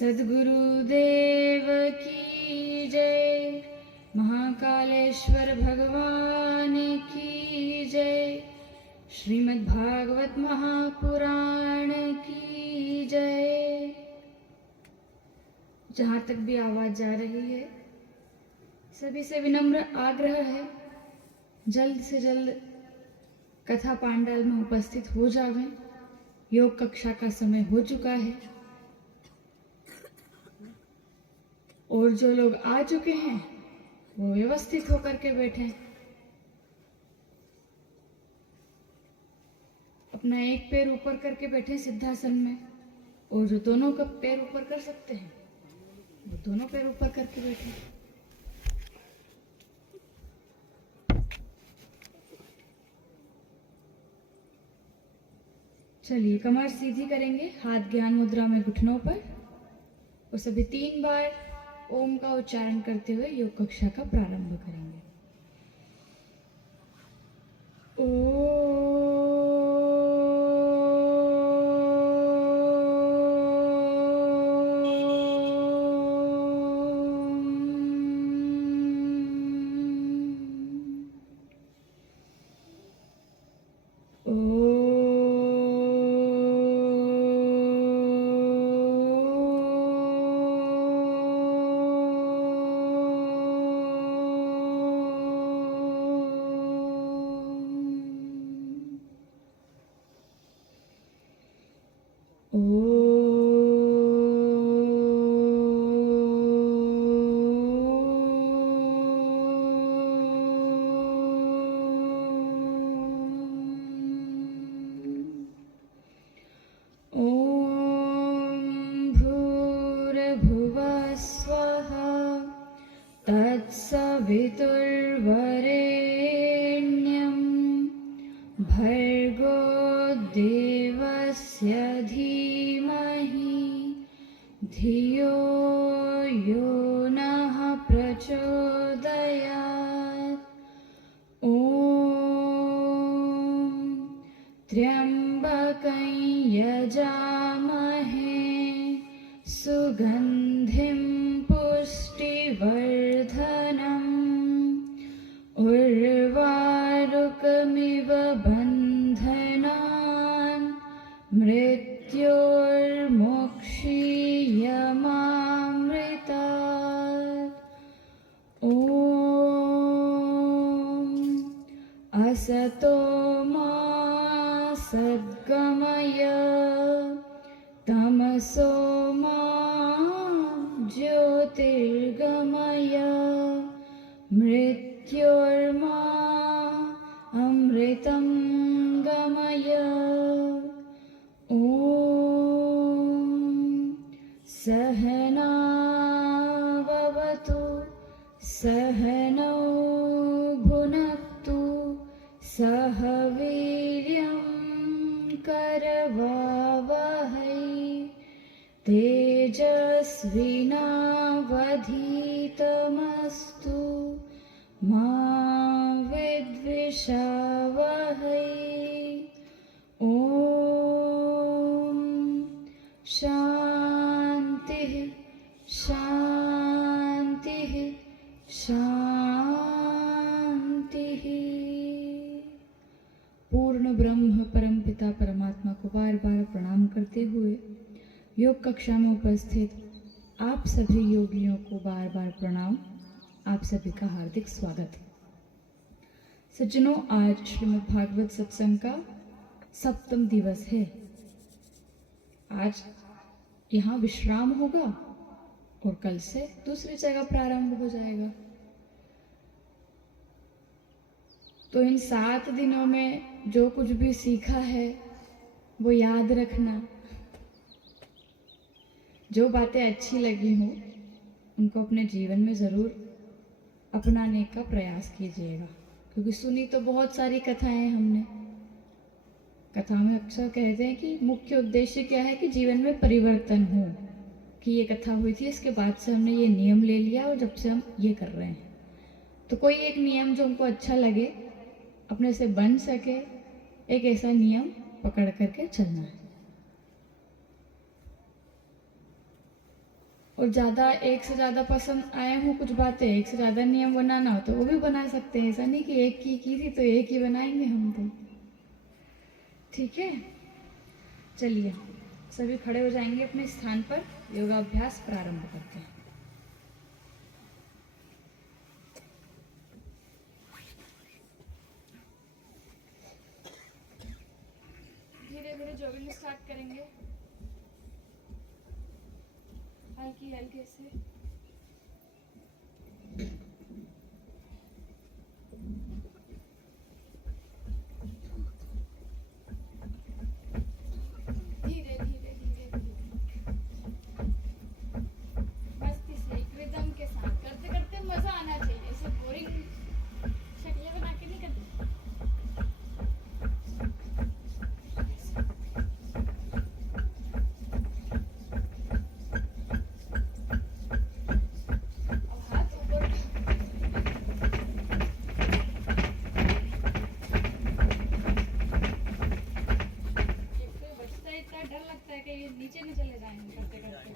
सद्गुरुदेव की जय, महाकालेश्वर भगवान की जय, श्रीमद् भागवत महापुराण की जय। जहाँ तक भी आवाज जा रही है, सभी से विनम्र आग्रह है, जल्द से जल्द कथा पांडाल में उपस्थित हो जावें। योग कक्षा का समय हो चुका है और जो लोग आ चुके हैं वो व्यवस्थित होकर के बैठे, अपना एक पैर ऊपर करके बैठे सिद्धासन में, और जो दोनों का पैर ऊपर कर सकते हैं वो दोनों पैर ऊपर करके बैठे। चलिए, कमर सीधी करेंगे, हाथ ज्ञान मुद्रा में घुटनों पर, और सभी 3 बार ओम का उच्चारण करते हुए योग कक्षा का प्रारंभ करेंगे। तत्सवितुर्वरेण्यं भर्गो देवस्य धीमहि धियो यो नः प्रचोदयात्। ॐ त्र्यम्बकं यजामहे सुगन्धिं पुष्टिवर्धनम् उर्वारुकमिव बन्धनान् मृत्योर्मुक्षीयमामृतात्। ॐ असतो मा सद्गमय तमसो मा ज्योतिर्गमय मृत्योर्मा अमृतं गमय। ॐ सहनाववतु सहनौ भुनक्तु सह वीर्यं करवावहै तेजस्विनावधीतमस्तु मा विद्विषावहै। ॐ शान्तिः शान्तिः शान्तिः। पूर्ण ब्रह्म परम पिता परमात्मा को बार बार प्रणाम करते हुए योग कक्षा में उपस्थित आप सभी योगियों को बार बार प्रणाम। आप सभी का हार्दिक स्वागत है। सज्जनों, आज श्रीमद् भागवत सत्संग का 7वां दिवस है। आज यहाँ विश्राम होगा और कल से दूसरी जगह प्रारंभ हो जाएगा। तो इन 7 दिनों में जो कुछ भी सीखा है वो याद रखना। जो बातें अच्छी लगी हों उनको अपने जीवन में ज़रूर अपनाने का प्रयास कीजिएगा, क्योंकि सुनी तो बहुत सारी कथाएं हमने। कथा में अक्सर कहते हैं कि मुख्य उद्देश्य क्या है कि जीवन में परिवर्तन हो, कि ये कथा हुई थी, इसके बाद से हमने ये नियम ले लिया और जब से हम ये कर रहे हैं। तो कोई एक नियम जो हमको अच्छा लगे, अपने से बन सके, एक ऐसा नियम पकड़ करके चलना है। और ज़्यादा एक से ज़्यादा पसंद आए हों कुछ बातें, एक से ज़्यादा नियम बनाना हो तो वो भी बना सकते हैं। ऐसा नहीं कि एक की थी तो एक ही बनाएंगे हम तो। ठीक है, चलिए सभी खड़े हो जाएंगे अपने स्थान पर, योगाभ्यास प्रारंभ करते हैं। धीरे धीरे जॉगिंग स्टार्ट करेंगे, हल्की हल्के से। धीरे धीरे धीरे धीरे मस्ती से एक रिदम के साथ करते करते मजा आना चाहिए, ऐसे बोरिंग शक्लें बना के नहीं करते। अब हाथ ऊपर, एक तो बचता इतना डर लगता है कि ये नीचे न चले जाएंगे करते करते।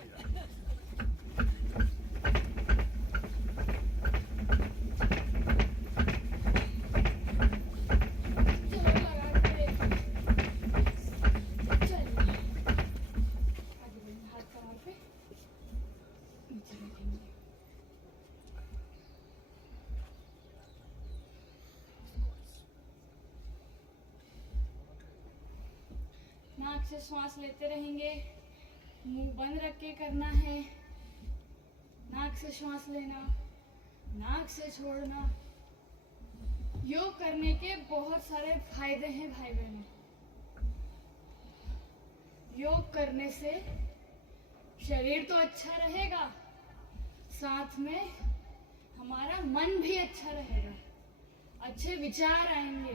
जोर लगा के चलिए, आगे बढ़ेंगे, हाथ कमर पे नीचे रखेंगे। नाक से श्वास लेते रहेंगे, मुंह बंद रख के करना है। नाक से श्वास लेना, नाक से छोड़ना। योग करने के बहुत सारे फायदे हैं भाई बहनों। योग करने से शरीर तो अच्छा रहेगा, साथ में हमारा मन भी अच्छा रहेगा, अच्छे विचार आएंगे,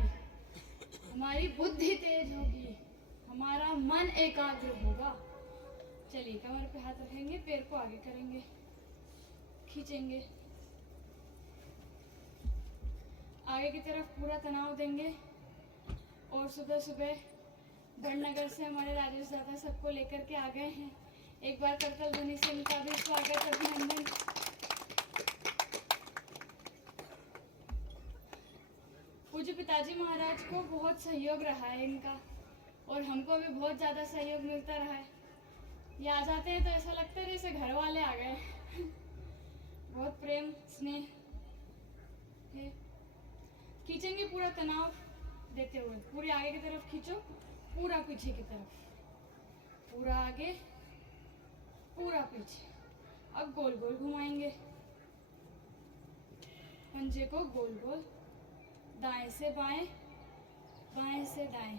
हमारी बुद्धि तेज होगी, हमारा मन एकाग्र होगा। चलिए कमर पे हाथ रखेंगे, पैर को आगे करेंगे, खींचेंगे, आगे की तरफ पूरा तनाव देंगे। और सुबह सुबह बड़नगर से हमारे राजेश दादा सबको लेकर के आ गए हैं। एक बार करतल ध्वनि से उनका भी स्वागत, अभिनंदन। पूज्य पिताजी महाराज को बहुत सहयोग रहा है इनका, और हमको भी बहुत ज़्यादा सहयोग मिलता रहा है। ये आ जाते हैं तो ऐसा लगता है जैसे घर वाले आ गए। बहुत प्रेम स्नेह है। खींचेंगे पूरा तनाव देते हुए, पूरे आगे की तरफ खींचो, पूरा पीछे की तरफ, पूरा आगे, पूरा पीछे। अब गोल गोल घुमाएंगे पंजे को, गोल गोल, दाएं से बाएं, बाएं से दाएं।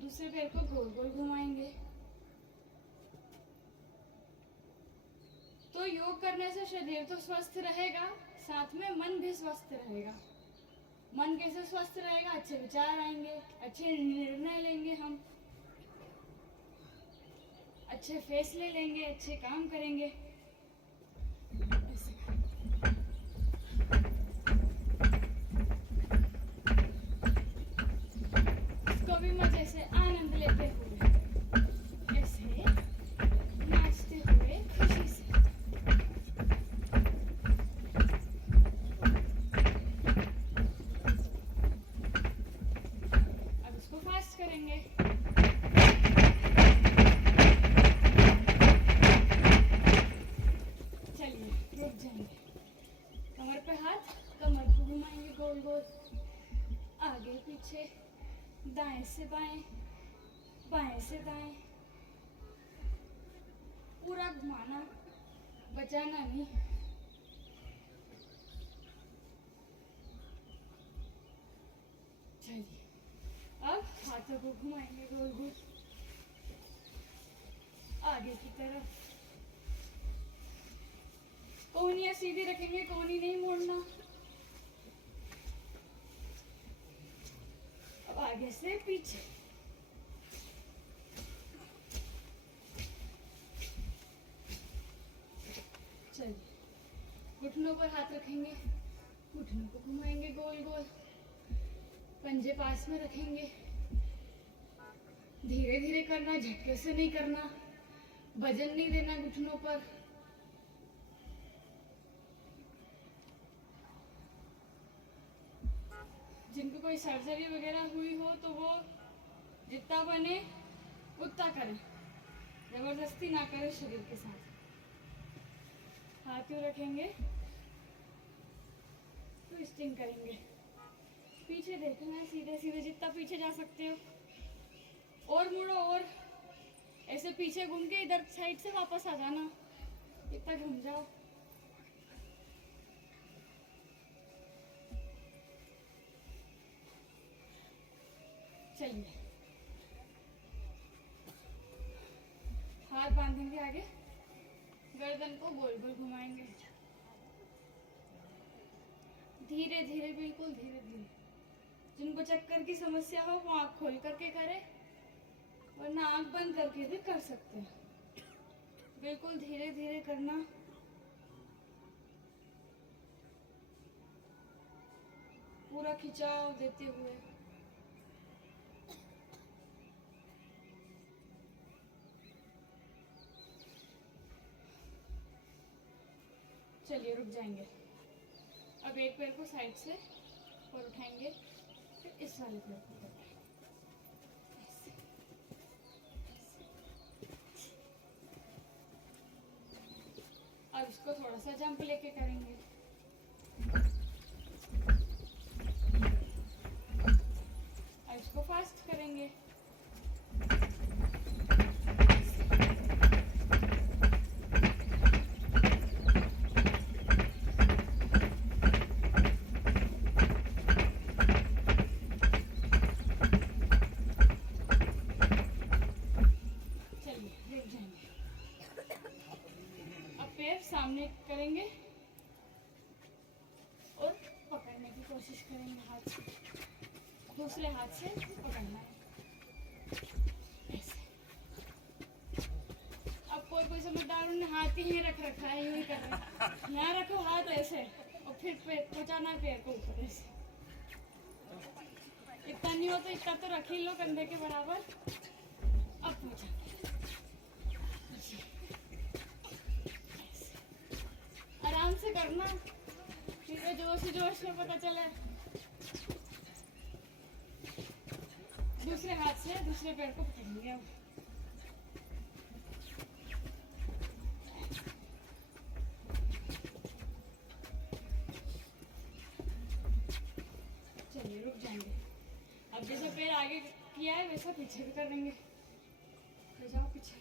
दूसरे पैर को गोल गोल घुमाएंगे। तो योग करने से शरीर तो स्वस्थ रहेगा, साथ में मन भी स्वस्थ रहेगा। मन कैसे स्वस्थ रहेगा? अच्छे विचार आएंगे, अच्छे निर्णय लेंगे, हम अच्छे फैसले लेंगे, अच्छे काम करेंगे। इसको भी मजे से आनंद लेते हुए, ऐसे नाचते हुए खुशी से। अब इसको फास्ट करेंगे। चलिए रुक जाएंगे, कमर पे हाथ, कमर को घुमाएंगे गोल गोल, आगे पीछे, दाएं से बाएं, बाएं से दाएं, पूरा घुमाना, बचाना नहीं। चलिए अब हाथों को घुमाएंगे गोल गोल, आगे की तरफ। कोहनियां सीधी रखेंगे, कोहनी नहीं मोड़ना। अब आगे से पीछे, चलिए घुटनों पर हाथ रखेंगे, घुटनों को घुमाएंगे गोल गोल, पंजे पास में रखेंगे। धीरे धीरे करना, झटके से नहीं करना, वजन नहीं देना घुटनों पर। जिनको कोई सर्जरी वगैरह हुई हो तो वो जितना बने उतना करें, जबरदस्ती ना करें शरीर के साथ। हाथ यूं रखेंगे, ट्विस्टिंग करेंगे, पीछे देखना है सीधे सीधे, जितना पीछे जा सकते हो। और मुड़ो, और ऐसे पीछे घूम के इधर साइड से वापस आ जाना, इतना घूम जाओ। चलिए, हाथ बांधेंगे आगे, गर्दन को गोल गोल घुमाएंगे, धीरे धीरे, बिल्कुल धीरे धीरे। जिनको चक्कर की समस्या हो वो आँख खोल करके करे, वरना आँख बंद करके भी कर सकते हैं। बिल्कुल धीरे धीरे करना। पूरा खिंचाव देते हुए। चलिए, रुक जाएंगे। अब एक पैर को साइड से ऊपर उठाएंगे, फिर इस वाले पैर को उठाएंगे। अब इसको थोड़ा सा जंप लेके करेंगे। अब इसको फास्ट करेंगे। सामने करेंगे और पकड़ने की कोशिश करेंगे हाथ से, दूसरे हाथ से पकड़ना है ऐसे। अब कोई कोई समझदार उन्होंने हाथ ही नहीं रख रखा है, यूं ही कर रहे हैं। यहाँ रखो हाथ ऐसे और फिर पहुंचाना पैर को ऊपर ऐसे। इतना नहीं हो तो इतना तो रख ही लो कंधे के बराबर। अब पहुंचा आराम से करना, ठीक है, जोश जोश में पता चले। दूसरे हाथ से दूसरे पैर को पकड़ेंगे। अब चलिए, रुक जाएंगे। अब जैसे पैर आगे किया है वैसा पीछे भी कर देंगे। ले जाओ पीछे,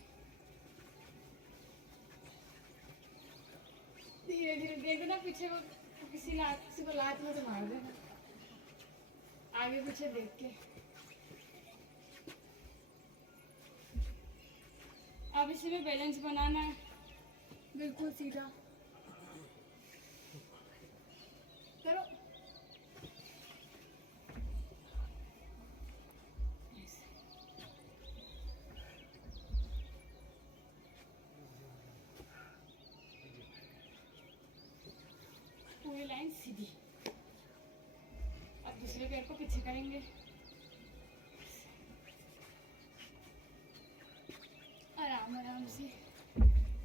धीरे धीरे। देख देना पीछे को, किसी को लात में तो मार देना, आगे पीछे देख के। अब इसी में बैलेंस बनाना है, बिल्कुल सीधा करो। पूरी लाइन सीधी। अब दूसरे पैर को पीछे करेंगे, आराम आराम से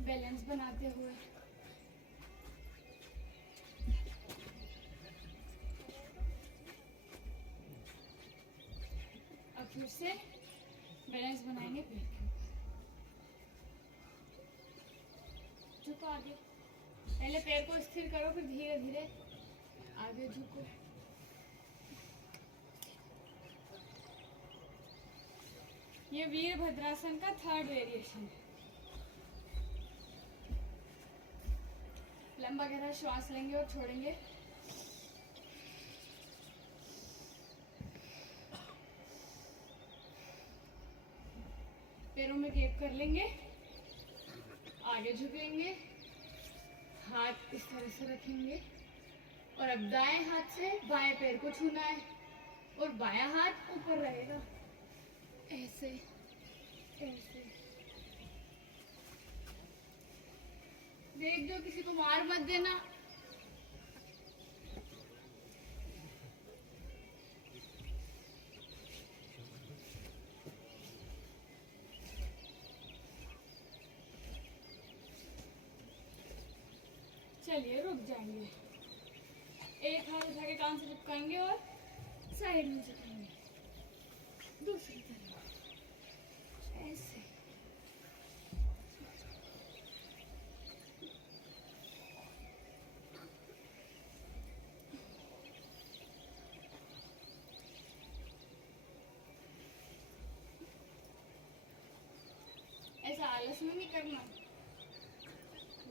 बैलेंस बनाते हुए। अब फिर से बैलेंस बनाएंगे पैर के ऊपर। झुको आगे, पहले पैर को स्थिर करो, फिर धीरे धीरे आगे झुको। ये वीरभद्रासन का 3rd वेरिएशन है। लंबा गहरा श्वास लेंगे और छोड़ेंगे। पैरों में गैप कर लेंगे, आगे झुकेंगे, हाथ इस तरह से रखेंगे और अब दाएं हाथ से बाएं पैर को छूना है और बायां हाथ ऊपर रहेगा ऐसे ऐसे। देख दो, किसी को मार मत देना। चलिए, रुक जाएंगे। एक हाथ उठा के कान से चिपकाएंगे और साइड में झुकाएंगे, दूसरी तरफ ऐसे। ऐसा आलस में नहीं करना,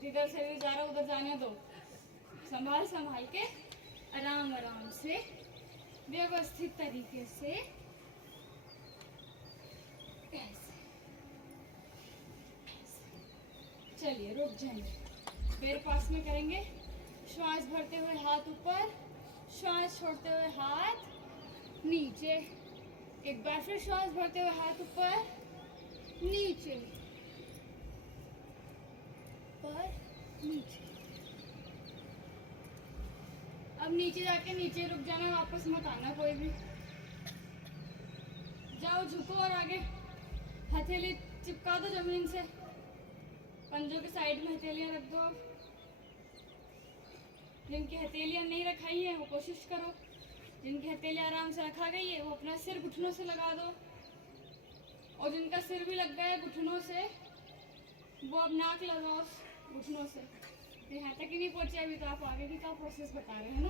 जिधर से भी जा रहा उधर जाने दो, संभाल संभाल के आराम आराम से व्यवस्थित तरीके से ऐसे। चलिए रुक जाइए, पैर पास में करेंगे, श्वास भरते हुए हाथ ऊपर, श्वास छोड़ते हुए हाथ नीचे। एक बार फिर श्वास भरते हुए हाथ ऊपर नीचे, ऊपर नीचे। अब नीचे जाके नीचे रुक जाना, वापस मत आना कोई भी। जाओ झुको और आगे हथेली चिपका दो जमीन से, पंजों के साइड में हथेलियां रख दो। जिनकी हथेलियां नहीं रखाई है वो कोशिश करो, जिनकी हथेलियां आराम से रखा गई है वो अपना सिर घुटनों से लगा दो, और जिनका सिर भी लग गया है घुटनों से वो अब नाक लगाओ घुटनों से। यहाँ तक ही नहीं पहुंचे अभी तो आप आगे की क्या प्रोसेस बता रहे हैं ना।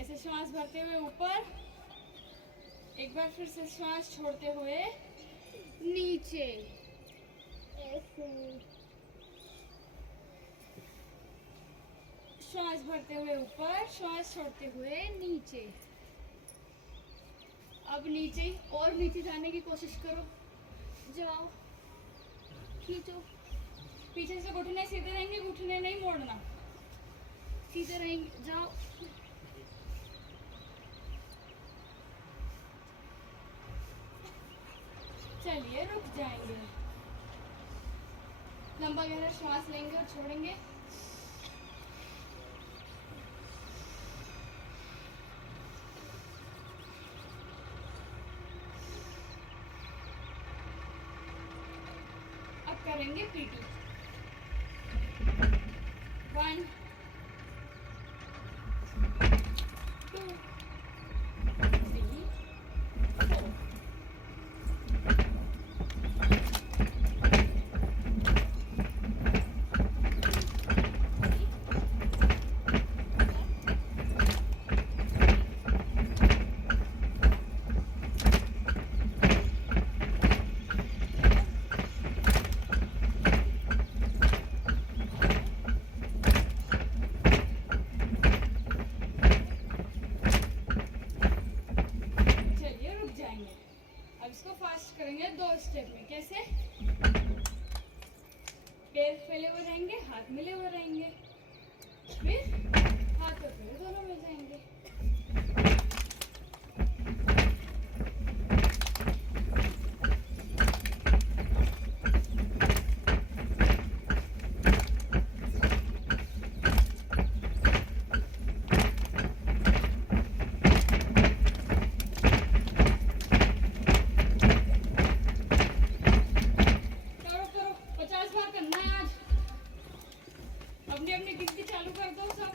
ऐसे श्वास भरते हुए ऊपर, एक बार फिर से श्वास छोड़ते हुए नीचे, ऐसे। श्वास भरते हुए ऊपर, श्वास छोड़ते हुए नीचे। अब नीचे और नीचे जाने की कोशिश करो, जाओ खींचो। पीछे से घुटने सीधे रहेंगे, घुटने नहीं मोड़ना, सीधे रहेंगे, जाओ। चलिए रुक जाएंगे, लंबा गहरा श्वास लेंगे और छोड़ेंगे। अब करेंगे पीटी। 1 2 3 4। करेंगे 2 स्टेप में। कैसे? पैर फैले हुए रहेंगे, हाथ मिले हुए रहेंगे, फिर हाथ और पैर दोनों मिल जाएंगे। अपनी गिनती चालू कर दो सब,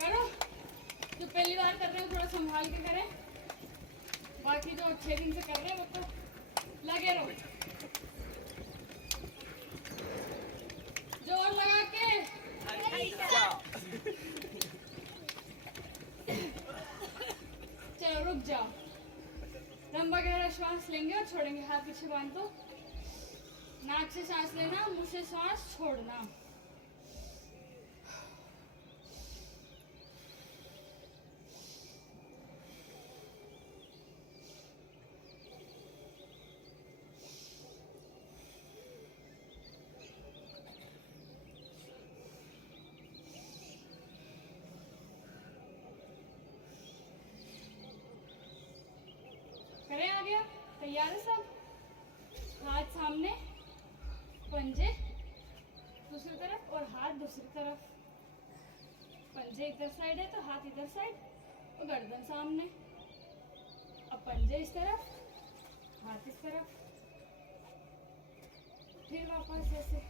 करो। जो पहली बार कर रहे हो थोड़ा संभाल के करें, बाकी जो अच्छे दिन से कर रहे हैं वो तो लगे रहो, जोर लगा के। चलो रुक जाओ, लंबा गहरा श्वास लेंगे और छोड़ेंगे। हाथ पीछे बांध दो, नाक से सांस लेना, मुंह से सांस छोड़ना। करें? आ गया? तैयार है सब? हाथ सामने, पंजे दूसरी तरफ और हाथ दूसरी तरफ। पंजे इधर साइड है तो हाथ इधर साइड और गर्दन सामने। अब पंजे इस तरफ, हाथ इस तरफ, फिर वापस ऐसे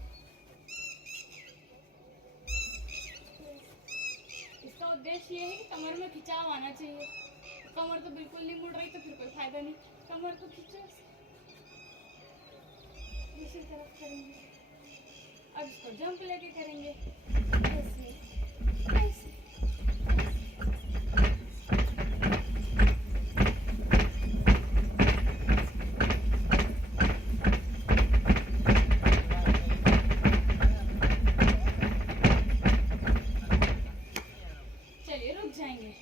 इस इसका उद्देश्य ये है कि कमर में खिंचाव आना चाहिए। कमर तो बिल्कुल नहीं मुड़ रही तो फिर कोई फायदा नहीं, कमर को खींचो। दूसरी तरफ करेंगे। अब इसको जंप लेके करेंगे, ऐसे ऐसे। चलिए रुक जाएंगे,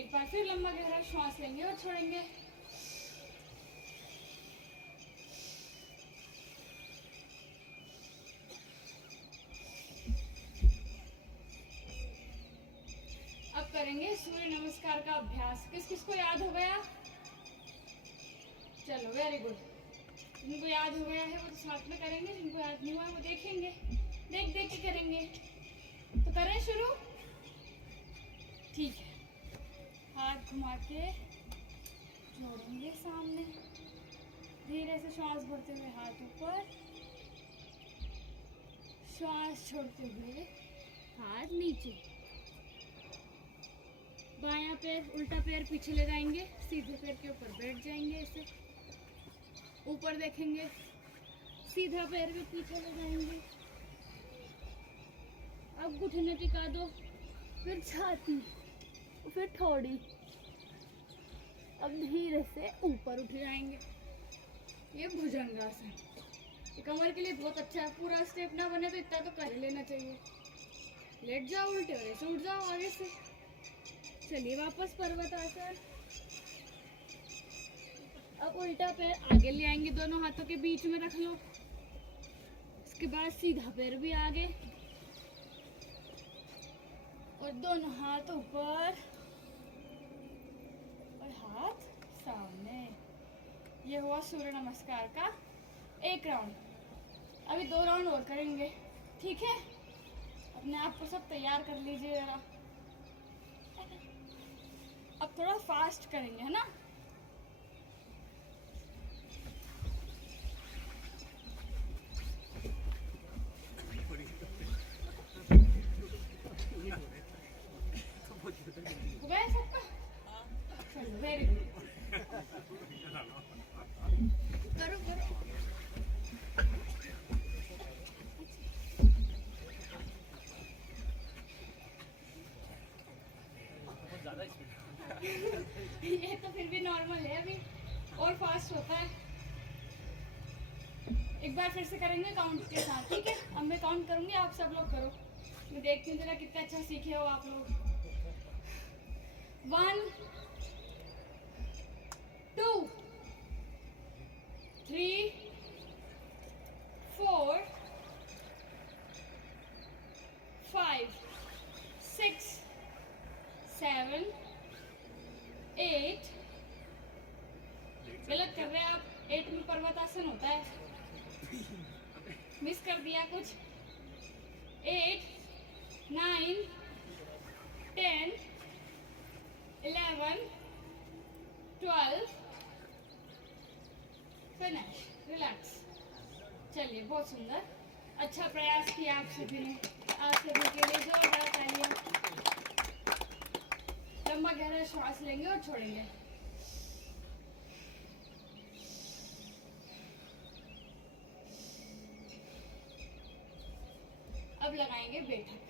एक बार फिर लंबा गहरा श्वास लेंगे और छोड़ेंगे। अब करेंगे सूर्य नमस्कार का अभ्यास। किस किस को याद हो गया? चलो वेरी गुड। जिनको याद हो गया है वो तो साथ में करेंगे, जिनको याद नहीं हुआ वो देखेंगे, देख देख के करेंगे। तो करें शुरू? ठीक है, हाथ घुमा के जोड़ेंगे सामने, धीरे से श्वास भरते हुए हाथ ऊपर, श्वास छोड़ते हुए हाथ नीचे। बायां पैर उल्टा पैर पीछे लगाएंगे, सीधे पैर के ऊपर बैठ जाएंगे, ऐसे ऊपर देखेंगे, सीधा पैर भी पीछे लगाएंगे। अब घुटने टिका दो, फिर छाती, फिर थोड़ी। अब धीरे से ऊपर उठ जाएंगे। ये भुजंगासन, ये कमर के लिए बहुत अच्छा है। पूरा स्टेप ना बने तो इतना तो कर लेना चाहिए। लेट जाओ उल्टे और ऐसे उठ जाओ आगे से। चलिए वापस पर्वतासन। अब उल्टा पैर आगे ले आएंगे, दोनों हाथों के बीच में रख लो। इसके बाद सीधा पैर भी आगे और दोनों हाथ ऊपर और हाथ सामने। ये हुआ सूर्य नमस्कार का एक राउंड। अभी 2 राउंड और करेंगे, ठीक है? अपने आप को सब तैयार कर लीजिए जरा। अब थोड़ा फास्ट करेंगे, है ना? हो गया सबका? चलो वेरी गुड। करो करो। ये तो फिर भी नॉर्मल है, अभी और फास्ट होता है। एक बार फिर से करेंगे काउंट के साथ, ठीक है? अब मैं काउंट करूंगी, आप सब लोग करो। मैं देखती हूँ जरा कितना अच्छा सीखे हो आप लोग। 1 2 3 4 5 6 7 8। गलत कर रहे हैं आप, 8 में पर्वतासन होता है, मिस कर दिया कुछ। 8 9 10 11 12 फिनिश। रिलैक्स। चलिए बहुत सुंदर, अच्छा प्रयास किया आप सभी ने। आप सभी के लिए जोरदार तालियां। लंबा गहरा श्वास लेंगे और छोड़ेंगे। अब लगाएंगे बैठक,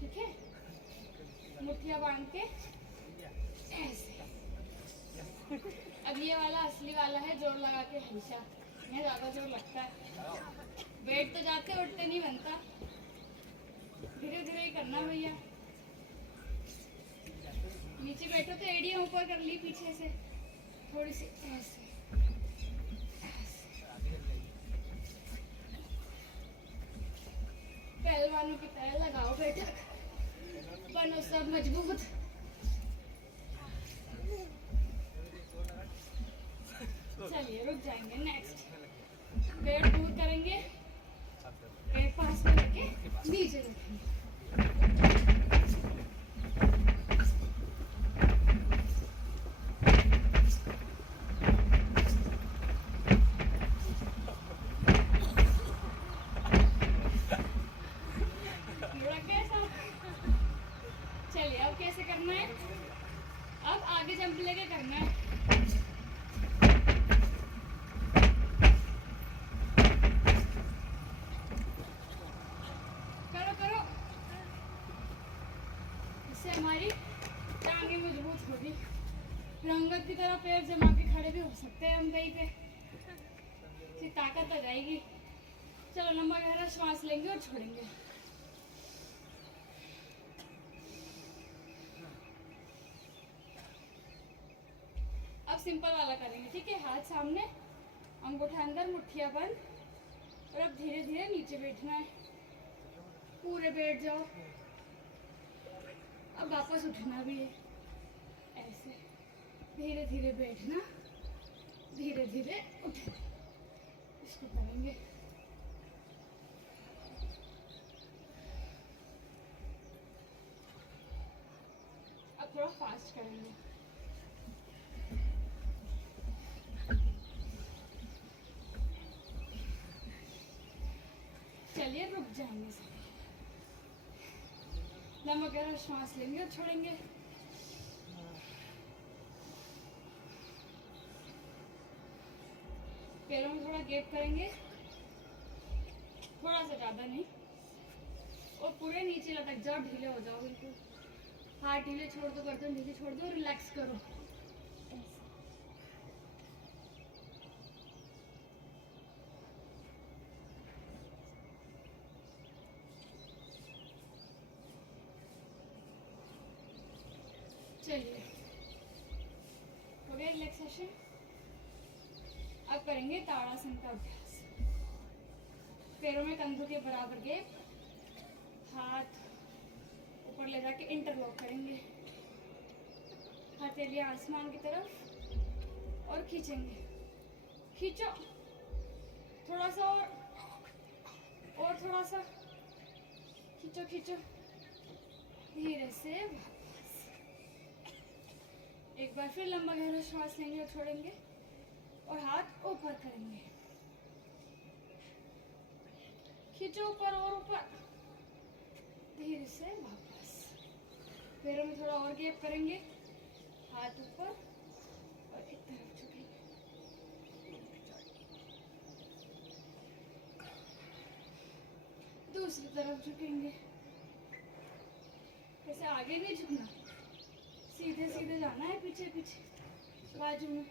ठीक है? मुट्ठियां बांध के ऐसे। अब ये वाला असली वाला है, जोर लगा के हमेशा में ज्यादा जोर लगता है। बैठ तो जाते उठते नहीं बनता, धीरे धीरे ही करना भैया। नीचे बैठो तो एड़ियां ऊपर कर ली पीछे से, थोड़ी सी ऐसे। पहलवानों की तरह लगाओ बैठक, बनो सब मजबूत। चलिए रुक जाएंगे। नेक्स्ट पेड़ दूर करेंगे, पेड़ पास में लेके नीचे रखेंगे। आगे जंप लेके करना है। करो करो, इससे हमारी टांगे मजबूत होगी। रंगत की तरह पैर जमा के खड़े भी हो सकते हैं हम कहीं पे, इससे ताकत आ जाएगी। चलो लंबा गहरा श्वास लेंगे और छोड़ेंगे। अब सिंपल वाला करेंगे, ठीक है। हाथ सामने, अंगूठा अंदर, मुट्ठियां बंद, और अब धीरे धीरे नीचे बैठना है। पूरे बैठ जाओ। अब वापस उठना भी है, ऐसे धीरे धीरे बैठना, धीरे धीरे उठना। इसको करेंगे। अब थोड़ा फास्ट करेंगे। चलिए रुक जाएंगे सब। लंबा गहरा श्वास लेंगे और छोड़ेंगे। पैरों में थोड़ा गैप करेंगे, थोड़ा सा ज़्यादा नहीं, और पूरे नीचे लटक जाओ, ढीले हो जाओ बिल्कुल। हाथ ढीले छोड़ दो, गर्दन ढीले छोड़ दो, रिलैक्स करो। चलिए हो गया रिलैक्सेशन। अब करेंगे ताड़ासन का अभ्यास। पैरों में कंधों के बराबर गैप, हाथ ऊपर ले जाके इंटरलॉक करेंगे। हथेली आसमान की तरफ और खींचेंगे। खींचो थोड़ा सा और थोड़ा सा खींचो खींचो, धीरे से वापस। एक बार फिर लंबा गहरा श्वास लेंगे और छोड़ेंगे, और हाथ ऊपर करेंगे। खींचो ऊपर और ऊपर, धीरे से वापस। पैरों में थोड़ा और गैप करेंगे, हाथ ऊपर और एक तरफ झुकेंगे। दूसरी तरफ झुकेंगे। ऐसे आगे नहीं झुकना, सीधे सीधे जाना है, पीछे पीछे बाजू में।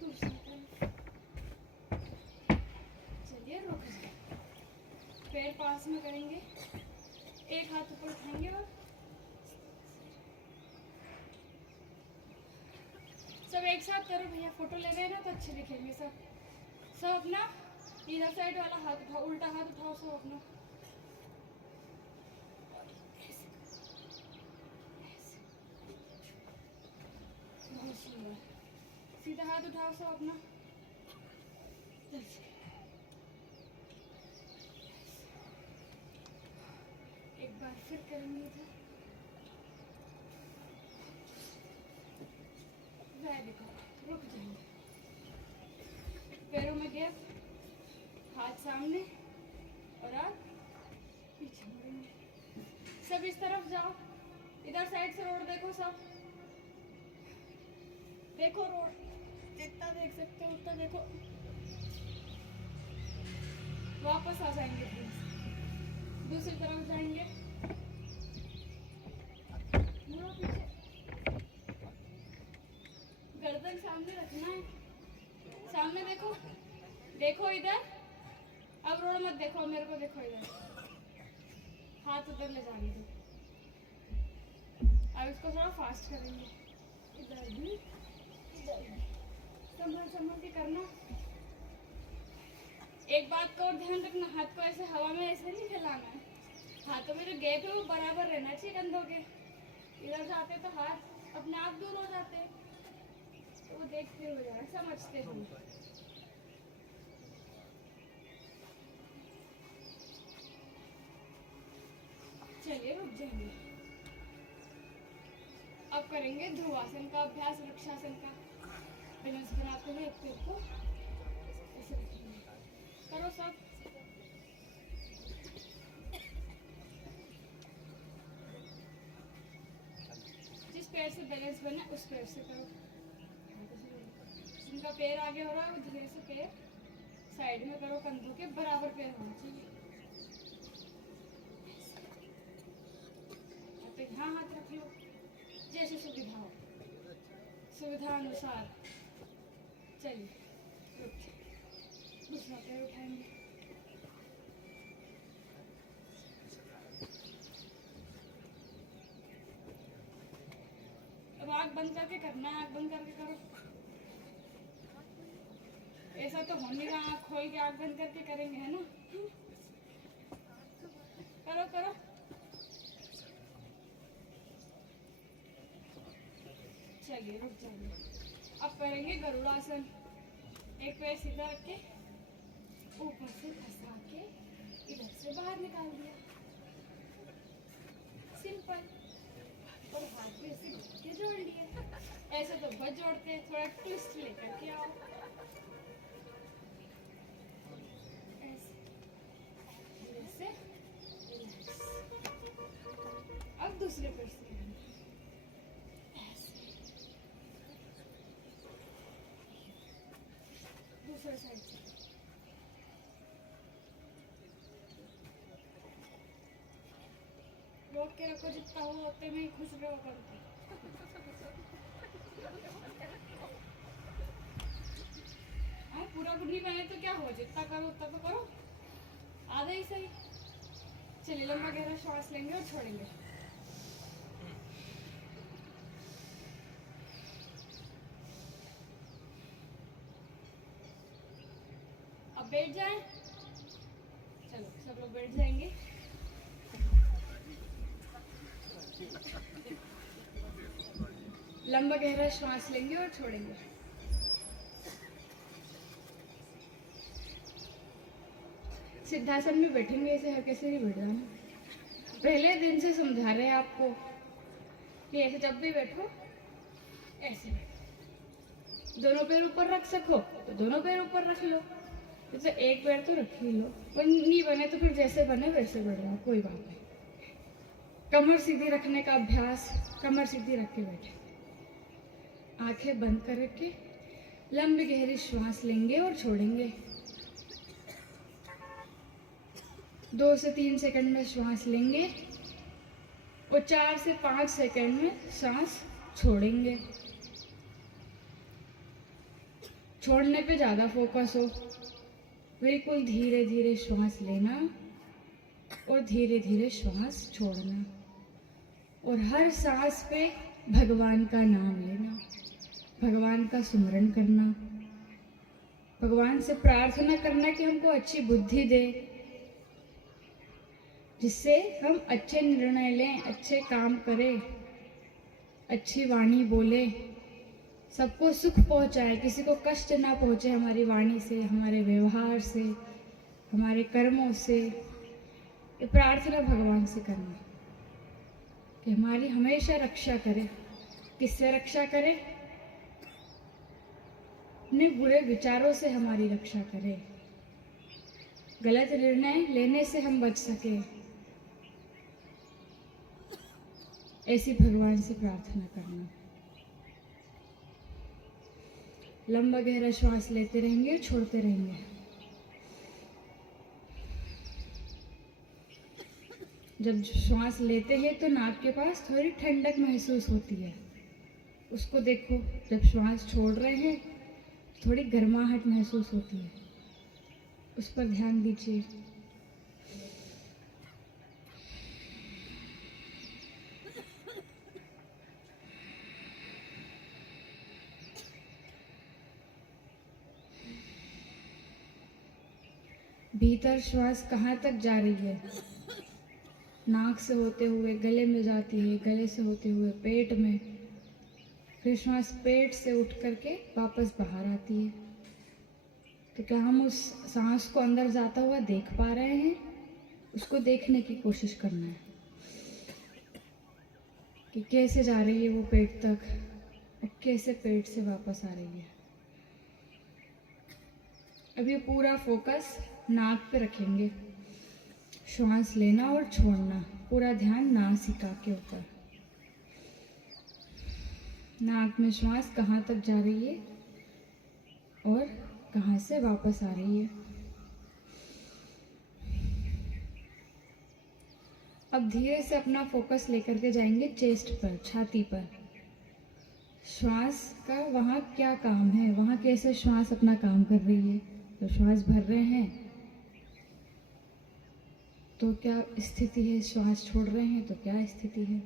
दूसरी तरफ। चलिए रुक जाए। पैर पास में करेंगे, एक हाथ ऊपर उठाएंगे और सब एक साथ करो भैया। फोटो ले रहे हैं ना तो अच्छे दिखेंगे सब। सब अपना इधर साइड वाला हाथ उठाओ, उल्टा हाथ उठाओ सब अपना। बहुत सुंदर। सीधा हाथ उठाओ सब अपना। एक बार फिर करेंगे इधर। Very good. रुक जाएंगे। पैरों में गैप, हाथ सामने और आप पीछे मुड़ेंगे। सब इस तरफ जाओ, इधर साइड से रोड देखो सब। देखो रोड, जितना देख सकते हो उतना देखो। वापस आ जाएंगे प्लीज। दूसरी तरफ जाएंगे, मुड़ो पीछे। गर्दन सामने रखना है, सामने देखो, देखो इधर। अब रोड मत देखो, मेरे को देखो इधर। हाथ उधर ले जाने दो। अब इसको थोड़ा फास्ट करेंगे। इधर भी, इधर भी। संभल संभल के करना। एक बात का और ध्यान रखना, हाथ को ऐसे हवा में ऐसे नहीं फैलाना है। हाथों में जो गैप है वो बराबर रहना चाहिए कंधों के। इधर जाते तो हाथ अपने आप दूर हो जाते, तो वो देखते हो जाए, समझते हो। चलिए रुक जाएंगे। अब करेंगे ध्रुवासन का अभ्यास, वृक्षासन का। बैलेंस बनाते हुए एक पैर को ऐसे रखेंगे। करो सब। पैर से बैलेंस बने, उस पैर से करो। जिनका पैर आगे हो रहा है वो धीरे से पैर साइड में करो, कंधों के बराबर पैर होना चाहिए। तो यहाँ हाथ रख लो, जैसे सुविधा हो, सुविधा अनुसार। चलिए दूसरा पैर उठाएंगे। अब आँख बंद करके करना है, आँख बंद करके करो। ऐसा तो हो नहीं रहा, आँख खोल के आँख बंद करके करेंगे, है ना? करो करो। चलिए रुक जाइए। अब करेंगे गरुड़ासन। एक पैर सीधा रख के ऊपर से फंसा के इधर से बाहर निकाल दिया, सिंपल। और हाथ पे ऐसे के जोड़ लिए। ऐसे तो बस जोड़ते हैं, थोड़ा ट्विस्ट लेकर के आओ। ऐसे रिलैक्स। अब दूसरे पैर से दूसरे साइड से। रोक के रखो, जितना हो उतने में ही खुश रहो करके। हाँ, पूरा बुढ़ी बने तो क्या हो, जितना करो उतना तो करो, आधा ही सही। चलिए लंबा गहरा श्वास लेंगे और छोड़ेंगे। अब बैठ जाएं। चलो सब लोग बैठ जाएंगे। लंबा गहरा श्वास लेंगे और छोड़ेंगे। सिद्धासन में बैठेंगे, ऐसे हर कैसे नहीं बैठ जाना। पहले दिन से समझा रहे हैं आपको कि ऐसे जब भी बैठो ऐसे दोनों पैर ऊपर रख सको तो दोनों पैर ऊपर रख लो, जैसे एक पैर तो रख ही लो। पर नहीं बने तो फिर जैसे बने वैसे बैठ जाओ, कोई बात नहीं। कमर सीधी रखने का अभ्यास, कमर सीधी रख के बैठे, आंखें बंद करके लंबी गहरी श्वास लेंगे और छोड़ेंगे। 2 से 3 सेकंड में श्वास लेंगे और 4 से 5 सेकंड में सांस छोड़ेंगे। छोड़ने पे ज़्यादा फोकस हो, बिल्कुल धीरे धीरे श्वास लेना और धीरे धीरे श्वास छोड़ना, और हर सांस पे भगवान का नाम लेना, भगवान का सुमरन करना, भगवान से प्रार्थना करना कि हमको अच्छी बुद्धि दे, जिससे हम अच्छे निर्णय लें, अच्छे काम करें, अच्छी वाणी बोले, सबको सुख पहुंचाए, किसी को कष्ट ना पहुंचे हमारी वाणी से, हमारे व्यवहार से, हमारे कर्मों से। ये प्रार्थना भगवान से करना कि हमारी हमेशा रक्षा करे। किससे रक्षा करे? अपने बुरे विचारों से हमारी रक्षा करे, गलत निर्णय लेने से हम बच सके। ऐसी भगवान से प्रार्थना करना। लंबा गहरा श्वास लेते रहेंगे, छोड़ते रहेंगे। जब श्वास लेते हैं तो नाक के पास थोड़ी ठंडक महसूस होती है, उसको देखो। जब श्वास छोड़ रहे हैं थोड़ी गर्माहट महसूस होती है, उस पर ध्यान दीजिए। भीतर श्वास कहाँ तक जा रही है? नाक से होते हुए गले में जाती है, गले से होते हुए पेट में, फिर श्वास पेट से उठ करके वापस बाहर आती है। तो क्या हम उस सांस को अंदर जाता हुआ देख पा रहे हैं? उसको देखने की कोशिश करना है कि कैसे जा रही है वो पेट तक और कैसे पेट से वापस आ रही है। अब ये पूरा फोकस नाक पे रखेंगे, श्वास लेना और छोड़ना, पूरा ध्यान नासिका के ऊपर। नाक में श्वास कहाँ तक जा रही है और कहाँ से वापस आ रही है। अब धीरे से अपना फोकस लेकर के जाएंगे चेस्ट पर, छाती पर। श्वास का वहाँ क्या काम है, वहाँ कैसे श्वास अपना काम कर रही है। तो श्वास भर रहे हैं तो क्या स्थिति है, श्वास छोड़ रहे हैं तो क्या स्थिति है।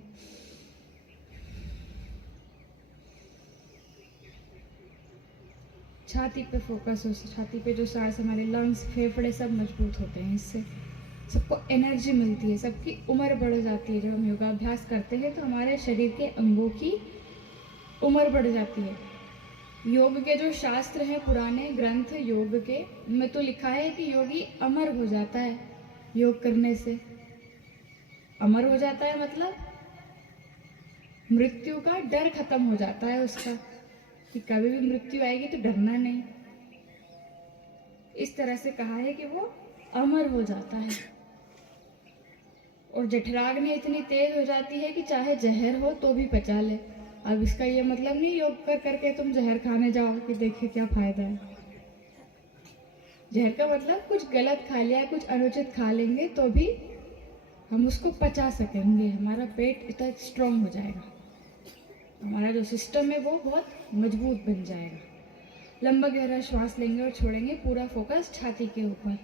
छाती पे फोकस हो, छाती पे जो सांस, हमारे लंग्स, फेफड़े सब मजबूत होते हैं, इससे सबको एनर्जी मिलती है, सबकी उम्र बढ़ जाती है। जब हम योगाभ्यास करते हैं तो हमारे शरीर के अंगों की उम्र बढ़ जाती है। योग के जो शास्त्र हैं, पुराने ग्रंथ योग के, में तो लिखा है कि योगी अमर हो जाता है योग करने से। अमर हो जाता है मतलब मृत्यु का डर खत्म हो जाता है उसका, कि कभी भी मृत्यु आएगी तो डरना नहीं। इस तरह से कहा है कि वो अमर हो जाता है। और जठराग्नि इतनी तेज हो जाती है कि चाहे जहर हो तो भी पचा ले। अब इसका ये मतलब नहीं योग कर करके तुम जहर खाने जाओ कि देखिए क्या फायदा है। जहर का मतलब कुछ गलत खा लिया, कुछ अनुचित खा लेंगे तो भी हम उसको पचा सकेंगे, हमारा पेट इतना स्ट्रांग हो जाएगा, हमारा जो सिस्टम है वो बहुत मजबूत बन जाएगा। लंबा गहरा श्वास लेंगे और छोड़ेंगे, पूरा फोकस छाती के ऊपर।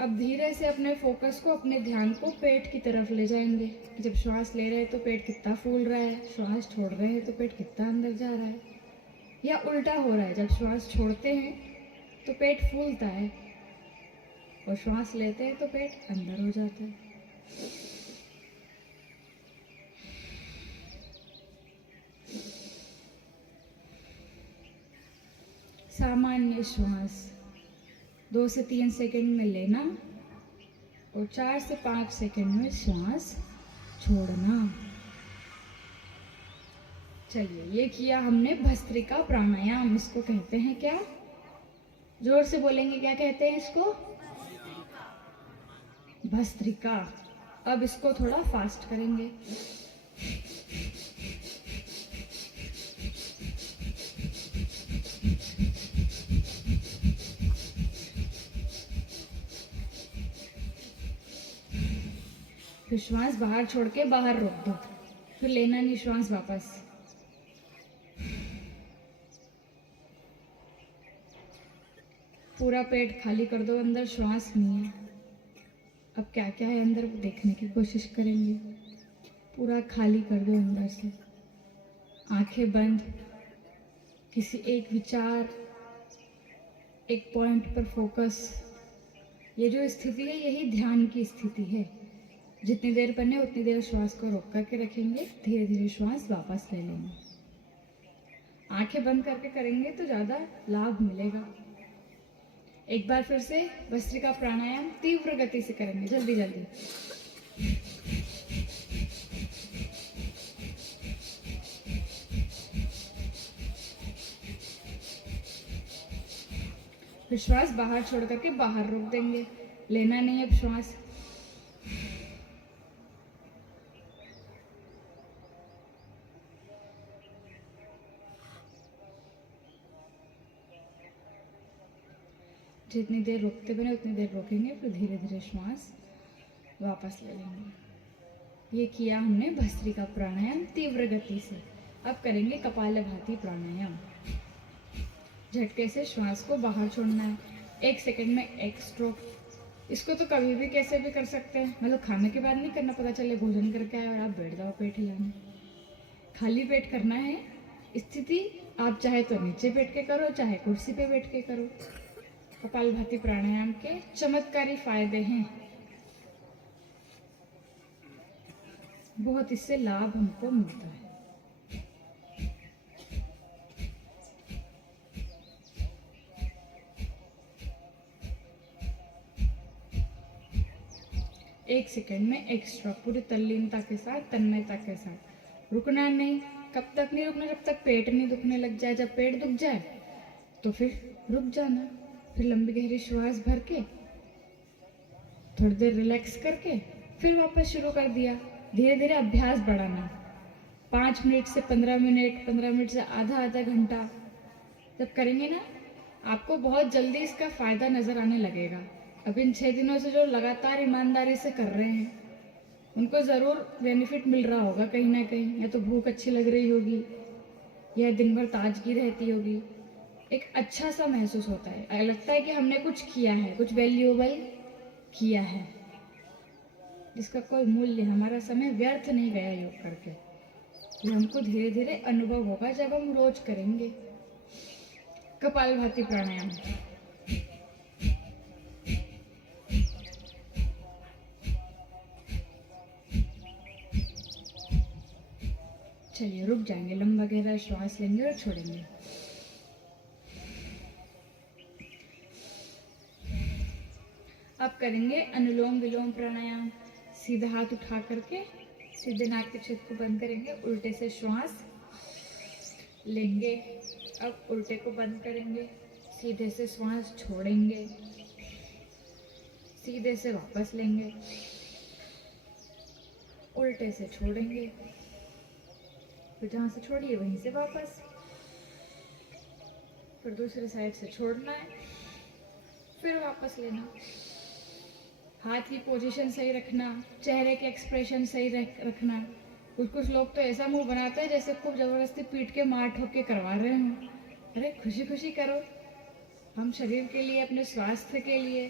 अब धीरे से अपने फोकस को, अपने ध्यान को पेट की तरफ ले जाएंगे कि जब श्वास ले रहे हैं तो पेट कितना फूल रहा है, श्वास छोड़ रहे हैं तो पेट कितना अंदर जा रहा है। या उल्टा हो रहा है, जब श्वास छोड़ते हैं तो पेट फूलता है और श्वास लेते हैं तो पेट अंदर हो जाता है। सामान्य श्वास 2 से 3 सेकंड में लेना और 4 से 5 सेकंड में श्वास छोड़ना। चलिए, ये किया हमने भस्त्रिका प्राणायाम। इसको कहते हैं क्या? जोर से बोलेंगे, क्या कहते हैं इसको? भस्त्रिका। अब इसको थोड़ा फास्ट करेंगे। फिर श्वास बाहर छोड़ के बाहर रोक दो, फिर लेना नहीं श्वास वापस। पूरा पेट खाली कर दो, अंदर श्वास नहीं है। अब क्या क्या है अंदर वो देखने की कोशिश करेंगे। पूरा खाली कर दो अंदर से, आंखें बंद। किसी एक विचार, एक पॉइंट पर फोकस। ये जो स्थिति है यही ध्यान की स्थिति है। जितनी देर बने उतनी देर श्वास को रोक करके रखेंगे, धीरे धीरे श्वास वापस ले लेंगे। आंखें बंद करके करेंगे तो ज़्यादा लाभ मिलेगा। एक बार फिर से भस्त्रिका प्राणायाम तीव्र गति से करेंगे, जल्दी जल्दी। फिर श्वास बाहर छोड़ करके बाहर रोक देंगे, लेना नहीं अब श्वास। जितनी देर रोकते बने उतनी देर रोकेंगे, फिर धीरे धीरे श्वास वापस ले लेंगे। ये किया हमने भस्त्रिका प्राणायाम तीव्र गति से। अब करेंगे कपालभाति प्राणायाम। झटके से श्वास को बाहर छोड़ना है, 1 सेकंड में 1 स्ट्रोक। इसको तो कभी भी कैसे भी कर सकते हैं, मतलब खाने के बाद नहीं करना, पता चले भोजन करके आए और आप बैठ जाओ पेट हिलाने। खाली पेट करना है। स्थिति आप चाहे तो नीचे बैठ के करो, चाहे कुर्सी पे बैठ के करो। कपालभाति प्राणायाम के चमत्कारी फायदे हैं, बहुत इससे लाभ हमको मिलता है। एक सेकंड में एक्स्ट्रा, पूरी तल्लीनता के साथ, तन्मयता के साथ। रुकना नहीं। कब तक नहीं रुकना? जब तक पेट नहीं दुखने लग जाए। जब पेट दुख जाए तो फिर रुक जाना। फिर लंबी गहरी श्वास भर के थोड़ी देर रिलैक्स करके फिर वापस शुरू कर दिया। धीरे धीरे अभ्यास बढ़ाना, 5 मिनट से 15 मिनट, 15 मिनट से आधा आधा घंटा जब करेंगे ना, आपको बहुत जल्दी इसका फ़ायदा नज़र आने लगेगा। अब इन 6 दिनों से जो लगातार ईमानदारी से कर रहे हैं, उनको ज़रूर बेनिफिट मिल रहा होगा कहीं ना कहीं। या तो भूख अच्छी लग रही होगी, या दिन भर ताजगी रहती होगी, एक अच्छा सा महसूस होता है, लगता है कि हमने कुछ किया है, कुछ वैल्यूएबल किया है, जिसका कोई मूल्य, हमारा समय व्यर्थ नहीं गया योग करके। ये हमको धीरे धीरे अनुभव होगा जब हम रोज करेंगे। कपालभाति प्राणायाम। चलिए रुक जाएंगे, लंबा गहरा श्वास लेंगे और छोड़ेंगे। अब करेंगे अनुलोम विलोम प्राणायाम। सीधा हाथ उठा करके सीधे नाक के छेद को बंद करेंगे, उल्टे से श्वास लेंगे। अब उल्टे को बंद करेंगे, सीधे से श्वास छोड़ेंगे, सीधे से वापस लेंगे, उल्टे से छोड़ेंगे, फिर जहाँ से छोड़िए वहीं से वापस, फिर दूसरे साइड से छोड़ना है, फिर वापस लेना। हाथ की पोजीशन सही रखना, चेहरे के एक्सप्रेशन सही रखना। कुछ लोग तो ऐसा मुंह बनाते हैं जैसे खूब जबरदस्ती पीट के मार ठोक के करवा रहे हों। अरे खुशी खुशी करो। हम शरीर के लिए, अपने स्वास्थ्य के लिए,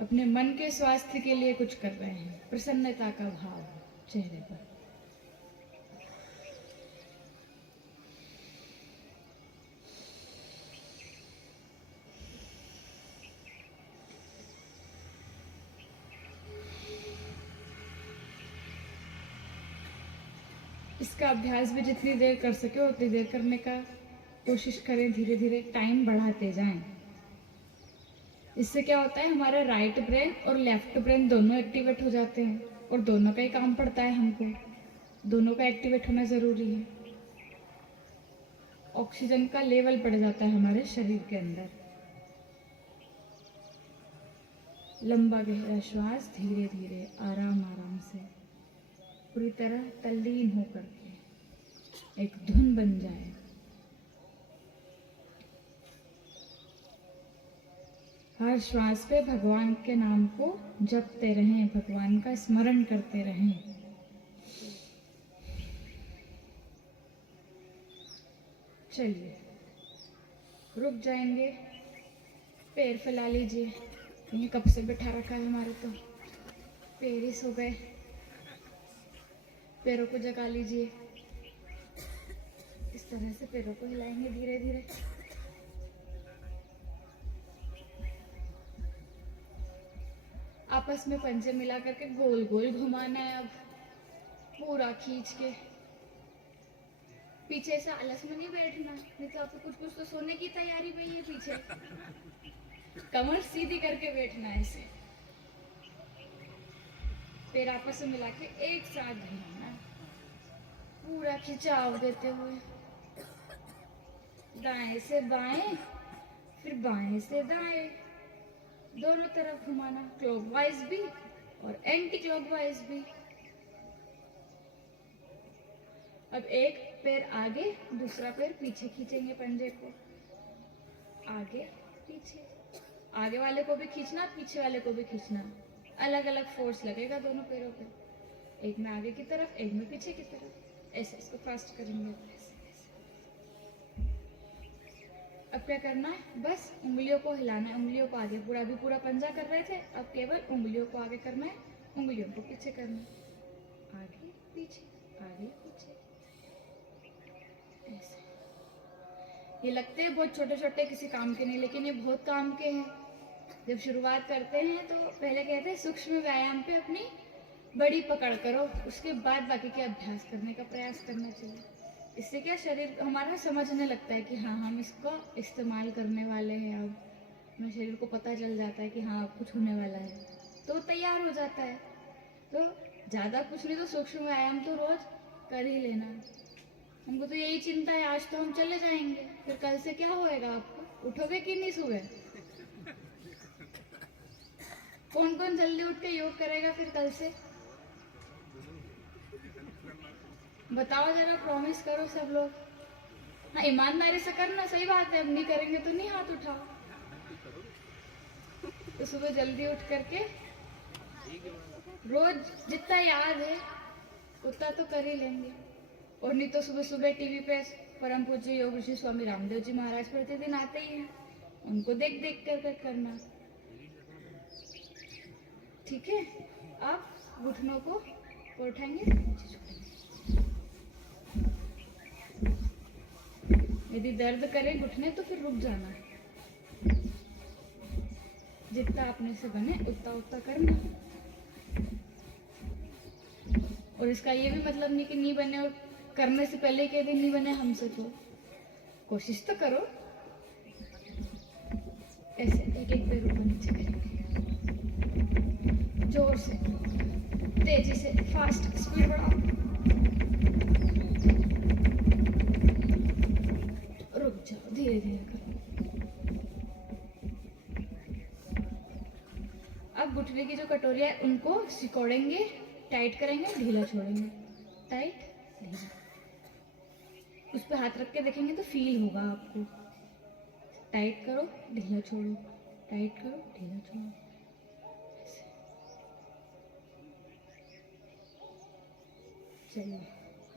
अपने मन के स्वास्थ्य के लिए कुछ कर रहे हैं। प्रसन्नता का भाव चेहरे पर। इसका अभ्यास भी जितनी देर कर सके उतनी देर करने का कोशिश करें। धीरे धीरे टाइम बढ़ाते जाएं। इससे क्या होता है, हमारा राइट ब्रेन और लेफ्ट ब्रेन दोनों एक्टिवेट हो जाते हैं, और दोनों का ही काम पड़ता है हमको। दोनों का एक्टिवेट होना ज़रूरी है। ऑक्सीजन का लेवल बढ़ जाता है हमारे शरीर के अंदर। लंबा गहरा श्वास, धीरे धीरे आराम आराम से, पूरी तरह तल्लीन होकर के एक धुन बन जाए। हर श्वास पे भगवान के नाम को जपते रहें, भगवान का स्मरण करते रहें। चलिए रुक जाएंगे, पैर फैला लीजिए। ये कब से बैठा रखा है हमारे, तो पैर ही सो गए। पैरों को जगा लीजिए। इस तरह से पैरों को हिलाएंगे धीरे धीरे। आपस में पंजे मिला करके गोल गोल घुमाना है। अब पूरा खींच के, पीछे से आलस में नहीं बैठना, नहीं तो आपको कुछ कुछ तो सोने की तैयारी में ही है पीछे। कमर सीधी करके बैठना है ऐसे, पैर आपस में मिला के एक साथ घुमाना, पूरा खिंचाव देते हुए। दाएं से बाएं, फिर बाएं से दाएं, दोनों तरफ घुमाना, क्लॉकवाइज भी और एंटी क्लॉकवाइज भी। अब एक पैर आगे, दूसरा पैर पीछे खींचेंगे पंजे को। आगे पीछे, आगे वाले को भी खींचना, पीछे वाले को भी खींचना। अलग अलग फोर्स लगेगा दोनों पैरों पे, एक में आगे की तरफ, एक में पीछे की तरफ। ऐसे इसको फास्ट करेंगे। अब क्या करना है, बस उंगलियों को हिलाना है, उंगलियों को आगे। पूरा भी पूरा पंजा कर रहे थे, अब केवल उंगलियों को आगे करना है, उंगलियों को पीछे करना है। आगे पीछे, आगे पीछे, ऐसे। ये लगते हैं बहुत छोटे छोटे, किसी काम के नहीं, लेकिन ये बहुत काम के हैं। जब शुरुआत करते हैं तो पहले कहते हैं सूक्ष्म व्यायाम पे अपनी बड़ी पकड़ करो, उसके बाद बाकी के अभ्यास करने का प्रयास करना चाहिए। इससे क्या, शरीर हमारा समझने लगता है कि हाँ हम इसको इस्तेमाल करने वाले हैं। अब हमें शरीर को पता चल जाता है कि हाँ अब कुछ होने वाला है, तो तैयार हो जाता है। तो ज़्यादा कुछ नहीं तो सूक्ष्म व्यायाम तो रोज कर ही लेना। हमको तो यही चिंता है, आज तो हम चले जाएंगे, फिर कल से क्या होएगा, आपको उठोगे कि नहीं सुबह? कौन कौन जल्दी उठ के योग करेगा फिर कल से? बताओ जरा, प्रॉमिस करो सब लोग। हाँ, ईमानदारी से करना, सही बात है, अब नहीं करेंगे तो नहीं हाथ उठाओ। तो सुबह जल्दी उठ करके रोज जितना याद है उतना तो कर ही लेंगे। और नहीं तो सुबह सुबह टीवी पे परम पूज्य योग ऋषि स्वामी रामदेव जी महाराज प्रतिदिन आते ही हैं, उनको देख देख कर करना। ठीक है, आप घुटनों को उठाएंगे, यदि दर्द करे घुटने तो फिर रुक जाना, जितना अपने से बने उतना उतना करना। और इसका ये भी मतलब नहीं कि नहीं बने और करने से पहले कह दे नहीं बने हमसे, तो कोशिश तो करो। ऐसे एक एक पैर ऊपर नीचे करेंगे, जोर से, तेजी से, फास्ट, स्पीड बढ़ाओ, रुक जाओ, धीरे धीरे करो। अब घुटने की जो कटोरियाँ है उनको सिकोड़ेंगे, टाइट करेंगे, ढीला छोड़ेंगे, टाइट ढीला। उस पर हाथ रख के देखेंगे तो फील होगा आपको। टाइट करो, ढीला छोड़ो, टाइट करो, ढीला छोड़ो। चलिए,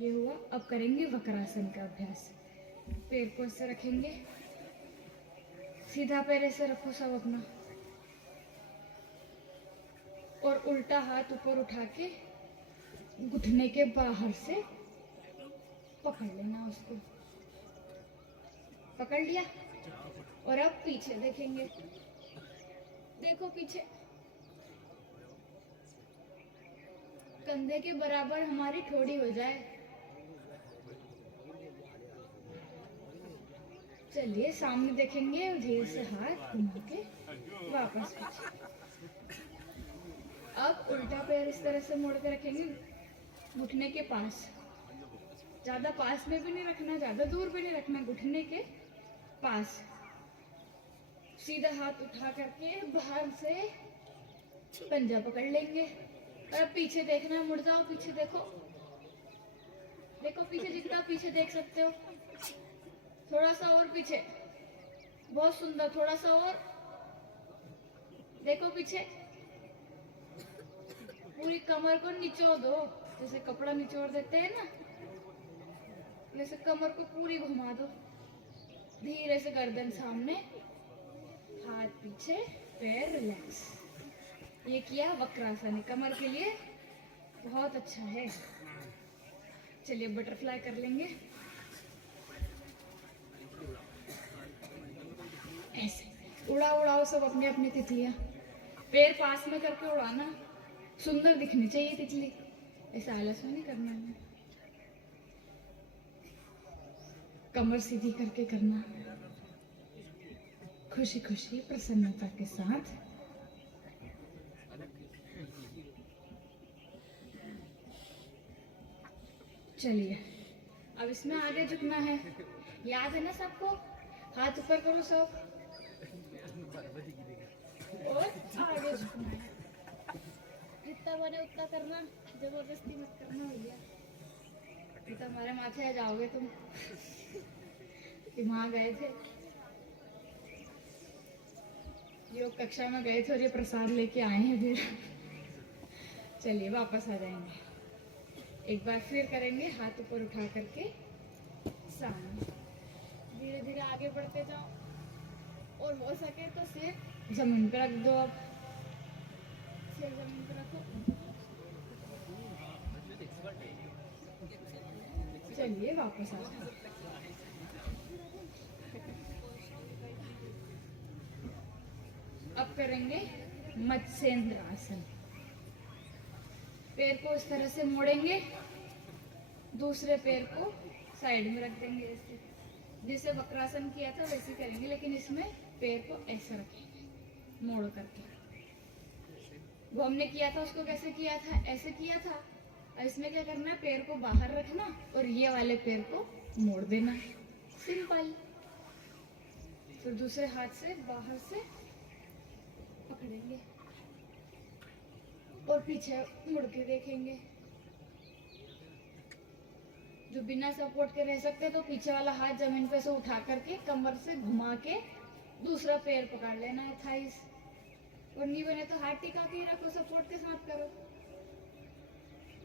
ये हुआ। अब करेंगे वक्रासन का अभ्यास। पैर को ऐसे रखेंगे, सीधा पैर ऐसे रखो सब अपना, और उल्टा हाथ ऊपर उठा के घुटने के बाहर से पकड़ लेना उसको। पकड़ लिया, और अब पीछे देखेंगे, देखो पीछे, कंधे के बराबर हमारी ठोड़ी हो जाए। चलिए, सामने देखेंगे और धीरे से हाथ घुमा के वापस पीछे। अब उल्टा पैर इस तरह से मोड़ के रखेंगे, घुटने के पास, ज्यादा पास में भी नहीं रखना, ज्यादा दूर भी नहीं रखना, घुटने के पास। सीधा हाथ उठा करके बाहर से पंजा पकड़ लेंगे, और अब पीछे देखना है, मुड़ जाओ, पीछे देखो, देखो पीछे, जितना पीछे देख सकते हो, थोड़ा सा और पीछे, बहुत सुंदर, थोड़ा सा और, देखो पीछे। पूरी कमर को निचोड़ दो, जैसे कपड़ा निचोड़ देते हैं ना, वैसे कमर को पूरी घुमा दो। धीरे से गर्दन सामने, हाथ पीछे, पैर रिलैक्स। ये किया वक्रासन, कमर के लिए बहुत अच्छा है। चलिए, बटरफ्लाई कर लेंगे ऐसे। उड़ाओ सब अपनी अपनी तितलियां, पैर पास में करके उड़ाना, सुंदर दिखनी चाहिए तितली, ऐसा आलस में नहीं करना है। कमर सीधी करके करना, खुशी खुशी, प्रसन्नता के साथ। चलिए, अब इसमें आगे झुकना है, याद है ना सबको? हाथ ऊपर करो सब, और आगे झुकना है, जितना बने उतना करना, जबरदस्ती मत करना भैया, नहीं तो हमारे माथे आ जाओगे तुम। वहां गए थे, योग कक्षा में गए थे और ये प्रसाद लेके आए हैं फिर। चलिए, वापस आ जाएंगे, एक बार फिर करेंगे, हाथ ऊपर उठा करके सामने, धीरे धीरे आगे बढ़ते जाओ, और हो सके तो सिर जमीन पे रख दो। अब सिर जमीन पे रखो। चलिए, वापस आ जाओ। अब करेंगे मत्स्येंद्र आसन। पैर को इस तरह से मोड़ेंगे, दूसरे पैर को साइड में रख देंगे, जैसे वक्रासन किया था वैसे करेंगे, लेकिन इसमें पैर को ऐसा रखेंगे मोड़ करके। वो हमने किया था उसको कैसे किया था, ऐसे किया था। और इसमें क्या करना है, पैर को बाहर रखना और ये वाले पैर को मोड़ देना, सिंपल। फिर दूसरे हाथ से बाहर से पकड़ेंगे और पीछे मुड़ के देखेंगे, जो बिना सपोर्ट के रह सकते तो पीछे वाला हाथ जमीन पे से उठा करके कमर से घुमा के दूसरा पैर पकड़ लेना है, थाइस। और नहीं बने तो हाथ टिका के ही रखो, सपोर्ट के साथ करो।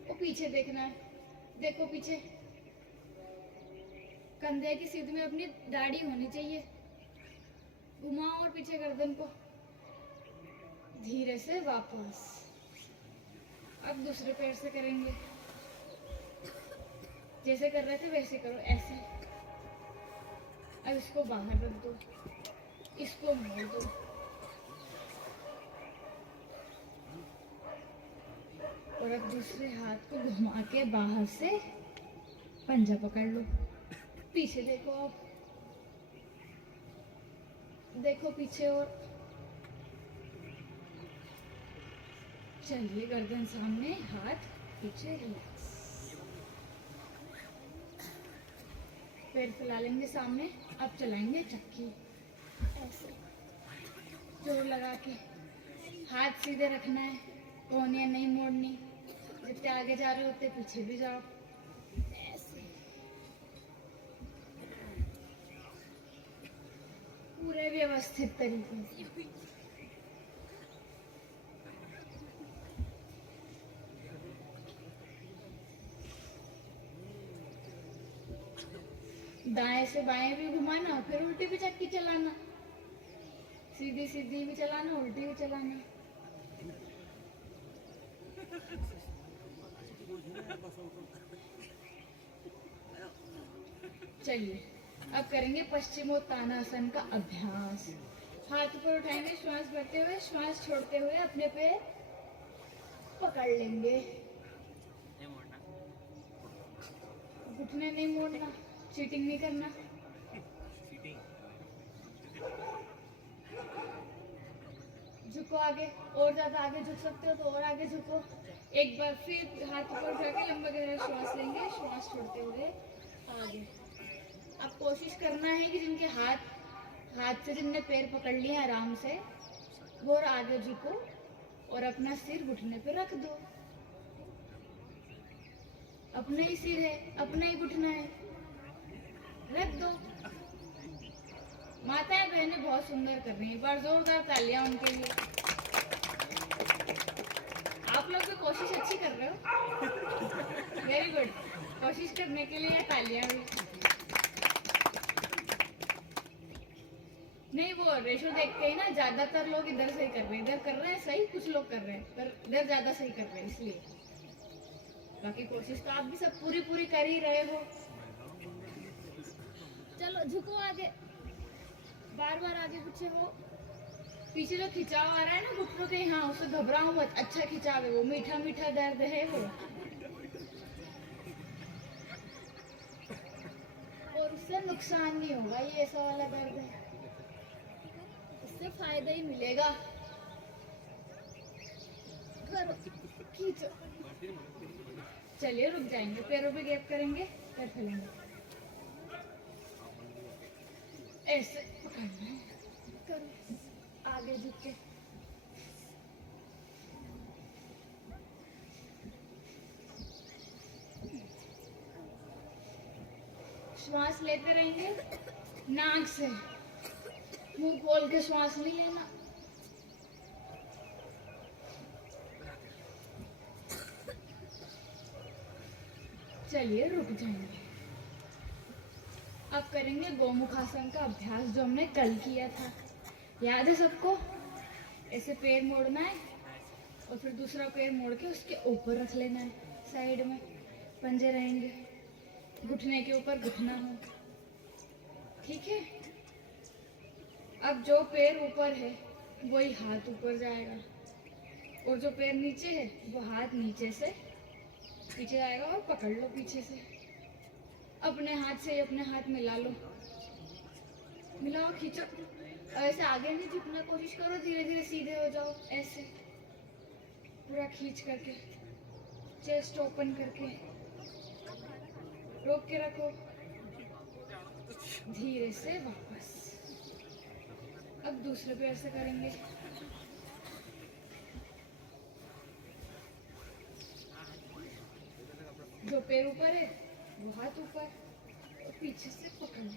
वो पीछे देखना है, देखो पीछे, कंधे की सीध में अपनी दाढ़ी होनी चाहिए। घुमाओ और पीछे गर्दन को, धीरे से वापस। अब दूसरे पैर से करेंगे, जैसे कर रहे थे वैसे करो, ऐसे। अब इसको बाहर रख दो, इसको मोड़ दो, और अब दूसरे हाथ को घुमा के बाहर से पंजा पकड़ लो। पीछे देखो, अब देखो पीछे, और चलिए गर्दन सामने, हाथ पीछे, रिलैक्स। पैर फैला लेंगे सामने। अब चलाएंगे चक्की, ऐसे जोर लगा के। हाथ सीधे रखना है, कोहनियाँ नहीं मोड़नी। जितने आगे जा रहे हो उतने पीछे भी जाओ, ऐसे पूरे व्यवस्थित तरीके से। दाएं से बाएं भी घुमाना, फिर उल्टी भी चक्की चलाना। सीधी सीधी भी चलाना, उल्टी भी चलाना। चलिए अब करेंगे पश्चिमोत्तानासन का अभ्यास। हाथ ऊपर उठाएंगे, श्वास भरते हुए, श्वास छोड़ते हुए अपने पैर पकड़ लेंगे। घुटने नहीं मोड़ना, चीटिंग नहीं करना। झुको आगे, और ज्यादा आगे झुक सकते हो तो और आगे झुको। एक बार फिर हाथ ऊपर उठा के लंबा गहरा श्वास लेंगे, श्वास छोड़ते हुए आगे। अब कोशिश करना है कि जिनके हाथ से जिनने पैर पकड़ लिए आराम से, वो और आगे झुको और अपना सिर घुटने पे रख दो। अपना ही सिर है, अपना ही घुटना है, रख दो। माताएं बहनें बहुत सुंदर कर रही हैं, पर जोरदार तालियां उनके लिए। आप लोग भी कोशिश अच्छी कर रहे हो, वेरी गुड। कोशिश करने के लिए तालियां भी। नहीं, वो रेशो देखते हैं ना, ज्यादातर लोग इधर सही कर रहे हैं, इधर कर रहे हैं सही, कुछ लोग कर रहे हैं, पर इधर ज्यादा सही कर रहे हैं, इसलिए। बाकी कोशिश तो आप भी सब पूरी कर ही रहे हो। चलो झुको आगे, बार बार आगे पीछे हो। पीछे जो खिंचाव आ रहा है ना घुटनों के, यहाँ उससे घबराओ मत, अच्छा खिंचाव है वो, मीठा मीठा दर्द है वो, और उससे नुकसान नहीं होगा। ये ऐसा वाला दर्द है, इससे फायदा ही मिलेगा। करो, खींचो। चलिए रुक जाएंगे, पैरों पे गैप करेंगे, पैर फैलेंगे, ऐसे पकड़ना है। करो आगे झुक के, श्वास लेते रहेंगे नाक से, मुंह खोल के श्वास नहीं लेना। चलिए रुक जाएंगे। अब करेंगे गोमुखासन का अभ्यास, जो हमने कल किया था, याद है सबको? ऐसे पैर मोड़ना है और फिर दूसरा पैर मोड़ के उसके ऊपर रख लेना है, साइड में पंजे रहेंगे, घुटने के ऊपर घुटना हो, ठीक है? अब जो पैर ऊपर है वही हाथ ऊपर जाएगा, और जो पैर नीचे है वो हाथ नीचे से पीछे जाएगा, और पकड़ लो पीछे से। अपने हाथ से अपने हाथ मिला लो, मिलाओ, खींचो। ऐसे आगे नहीं झुकना, कोशिश करो धीरे धीरे सीधे हो जाओ, ऐसे पूरा खींच करके, चेस्ट ओपन करके, रोक के रखो, धीरे से वापस। अब दूसरे पैर से करेंगे। जो पैर ऊपर है वो हाथ ऊपर और पीछे से पकड़।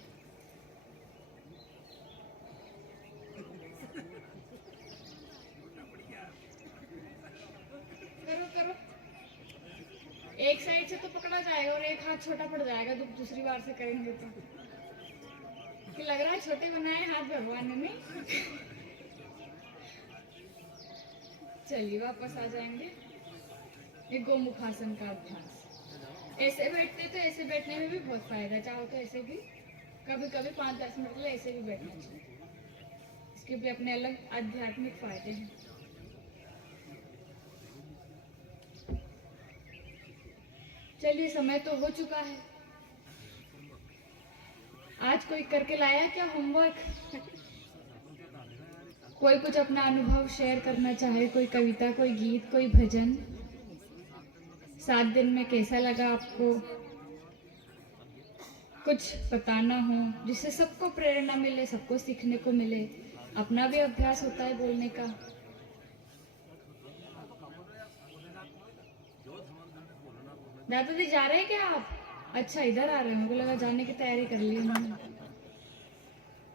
करो करो। एक साइड से तो पकड़ा जाएगा और एक हाथ छोटा पड़ जाएगा दूसरी बार से करेंगे तो। कि लग रहा है छोटे बनाए हाथ भगवान ने नहीं। चलिए वापस आ जाएंगे। ये गोमुखासन का अभ्यास। ऐसे बैठते तो ऐसे बैठने में भी बहुत फायदा, चाहो तो ऐसे भी कभी कभी 5-10 मिनट के लिए ऐसे भी बैठना चाहिए। इसके भी अपने अलग आध्यात्मिक फायदे हैं। चलिए समय तो हो चुका है। आज कोई करके लाया क्या होमवर्क? कोई कुछ अपना अनुभव शेयर करना चाहे, कोई कविता, कोई गीत, कोई भजन। 7 दिन में कैसा लगा आपको? कुछ बताना हो जिससे सबको प्रेरणा मिले, सबको सीखने को मिले, अपना भी अभ्यास होता है बोलने का। दादाजी जा रहे हैं क्या आप? अच्छा इधर आ रहे हैं, मुझे लगा जाने की तैयारी कर ली उन्होंने।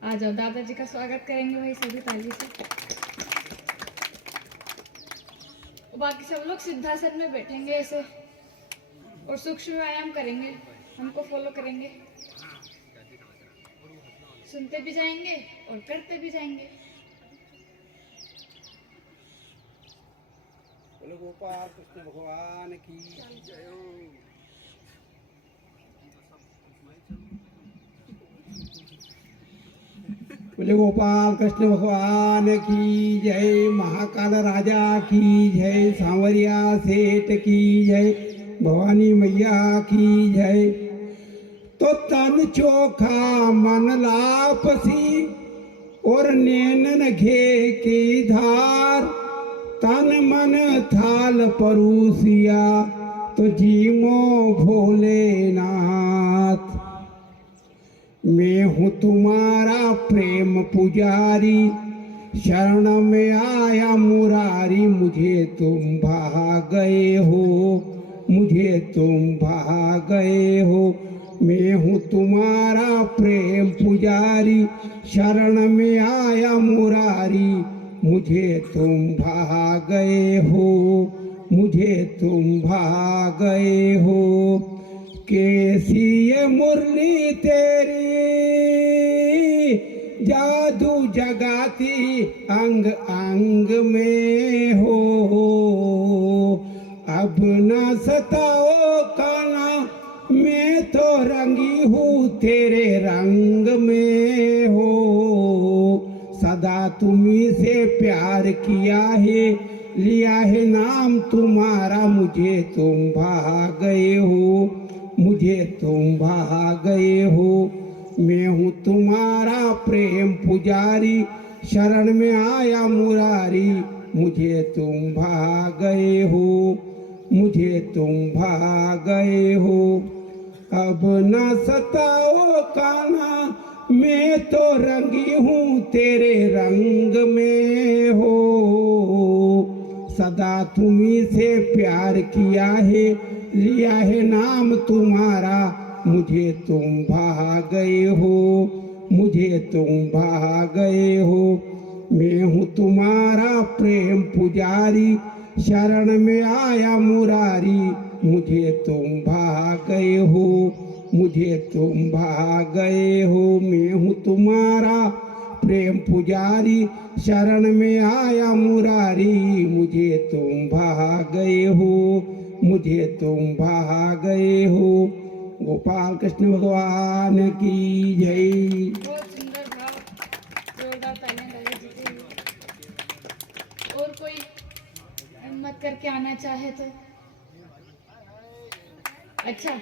आ जाओ, दादाजी का स्वागत करेंगे भाई सभी ताली से। बाकी सब लोग सिद्धासन में बैठेंगे ऐसे और सूक्ष्म व्यायाम करेंगे, हमको फॉलो करेंगे, सुनते भी जाएंगे और करते भी जाएंगे। बोलो गोपाल कृष्ण भगवान की जय हो। बोले गोपाल कृष्ण भगवान की जय, महाकाल राजा की जय, सांवरिया सेठ की जय, भवानी मैया की जय। तो तन चोखा मन लापसी और नैनन घे की धार, तन मन थाल परूसिया तो जीमो भोलेनाथ। मैं हूँ तुम्हारा प्रेम पुजारी, शरण में आया मुरारी, मुझे तुम भा गए हो, मुझे तुम भा गए हो। मैं हूँ तुम्हारा प्रेम पुजारी, शरण में आया मुरारी, मुझे तुम भा गए हो, मुझे तुम भा गए हो। कैसी ये मुरली तेरी जादू जगाती अंग अंग में हो, अब न सताओ काना, मैं तो रंगी हूँ तेरे रंग में हो। सदा तुम्ही से प्यार किया है, लिया है नाम तुम्हारा, मुझे तुम भा गए हो, मुझे तुम भा गए हो। मैं हूँ तुम्हारा प्रेम पुजारी, शरण में आया मुरारी, मुझे तुम भा गए हो, मुझे तुम भा गए हो। अब न सताओ कान्हा, मैं तो रंगी हूँ तेरे रंग में हो। सदा तुम्ही से प्यार किया है, लिया है नाम तुम्हारा, मुझे तुम भा गए हो, मुझे तुम भा गए हो। मैं हूँ तुम्हारा प्रेम पुजारी, शरण में आया मुरारी, मुझे तुम भा गए हो, मुझे तुम भा गए हो। मैं हूँ तुम्हारा प्रेम पुजारी, शरण में आया मुरारी, मुझे तुम भा गए हो, मुझे तुम भा गए हो। गोपाल कृष्ण भगवान की जय। बहुत सुंदर भाव, जोरदार तालियां दादाजी के लिए। और कोई हिम्मत करके आना चाहे तो। अच्छा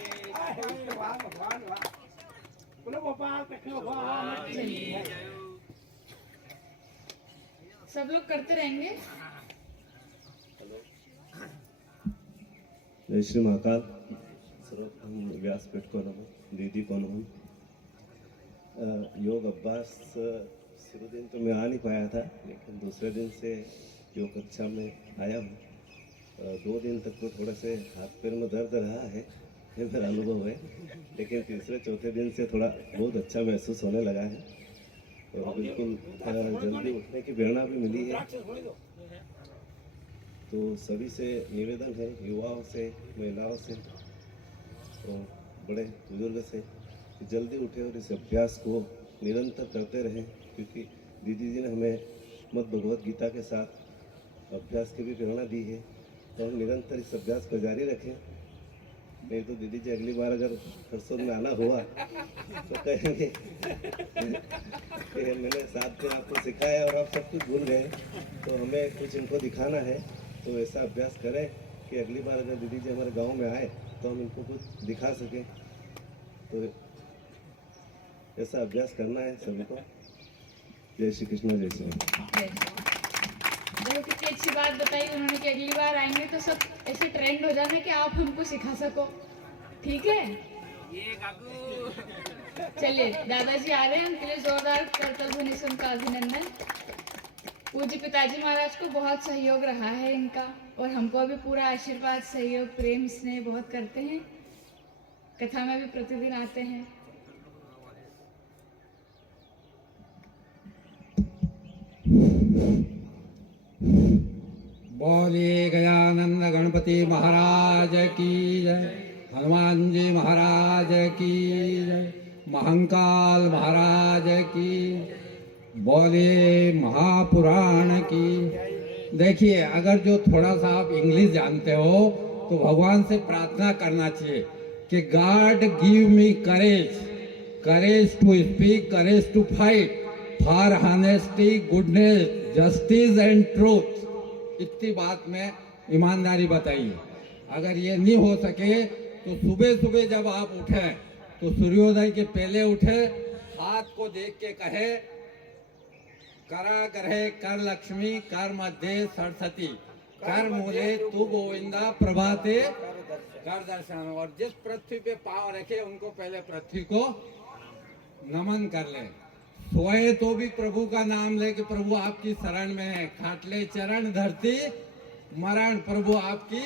चलिए, सब लोग करते रहेंगे। जय श्री महाकाल। सर्वप्रथम व्यासपीठ को नमो, दीदी को नमो। योग अभ्यास शुरू दिन तो मैं आ नहीं पाया था, लेकिन दूसरे दिन से योग कक्षा में आया हूँ। 2 दिन तक तो थोड़ा से हाथ पैर में दर्द रहा है, ये मेरा अनुभव है। लेकिन तीसरे चौथे दिन से थोड़ा बहुत अच्छा महसूस होने लगा है और बिल्कुल जल्दी उठने की प्रेरणा भी मिली है। तो सभी से निवेदन है, युवाओं से, महिलाओं से और बड़े बुजुर्ग से, कि जल्दी उठे और इस अभ्यास को निरंतर करते रहें, क्योंकि दीदी जी ने हमें श्रीमद् भगवद गीता के साथ अभ्यास की भी प्रेरणा दी है। तो हम निरंतर इस अभ्यास को जारी रखें। नहीं तो दीदी जी अगली बार अगर हरसोद में आना हुआ तो कहेंगे कि मैंने 7 दिन आपको सिखाया और आप सब कुछ भूल गए, तो हमें कुछ इनको दिखाना है। तो ऐसा अभ्यास करें कि अगली बार अगर दीदी जी हमारे गांव में आए तो हम इनको कुछ दिखा सकें। तो ऐसा अभ्यास करना है सभी को। जय श्री कृष्ण, जय श्री राम। देखो कितनी अच्छी बात बताई उन्होंने कि अगली बार आएंगे तो सब ऐसे ट्रेंड हो जाना कि आप हमको सिखा सको। ठीक है, चलिए दादाजी आ रहे हैं, उनके लिए जोरदार करतल ध्वनि से उनका अभिनंदन। पूज्य पिताजी महाराज को बहुत सहयोग रहा है इनका, और हमको अभी पूरा आशीर्वाद, सहयोग, प्रेम, स्नेह बहुत करते हैं। कथा में भी प्रतिदिन आते हैं। बोलिए गजानंद गणपति महाराज की जय, हनुमान जी महाराज की जय, महंकाल महाराज की, बोलिए महापुराण की। देखिए, अगर जो थोड़ा सा आप इंग्लिश जानते हो तो भगवान से प्रार्थना करना चाहिए कि God give me courage, courage to speak, courage to fight for honesty, goodness, justice and truth. इतनी बात में ईमानदारी बताइए। अगर ये नहीं हो सके तो सुबह सुबह जब आप उठे तो सूर्योदय के पहले उठे, हाथ को देख के कहे करा ग्रहे कर लक्ष्मी, कर मध्य सरस्वती, कर मूले तू गोविंदा, प्रभाते कर दर्शन। और जिस पृथ्वी पे पांव रखे उनको पहले पृथ्वी को नमन कर ले। सोए तो भी प्रभु का नाम ले कि प्रभु आपकी शरण में है। खाटले चरण धरती मरण, प्रभु आपकी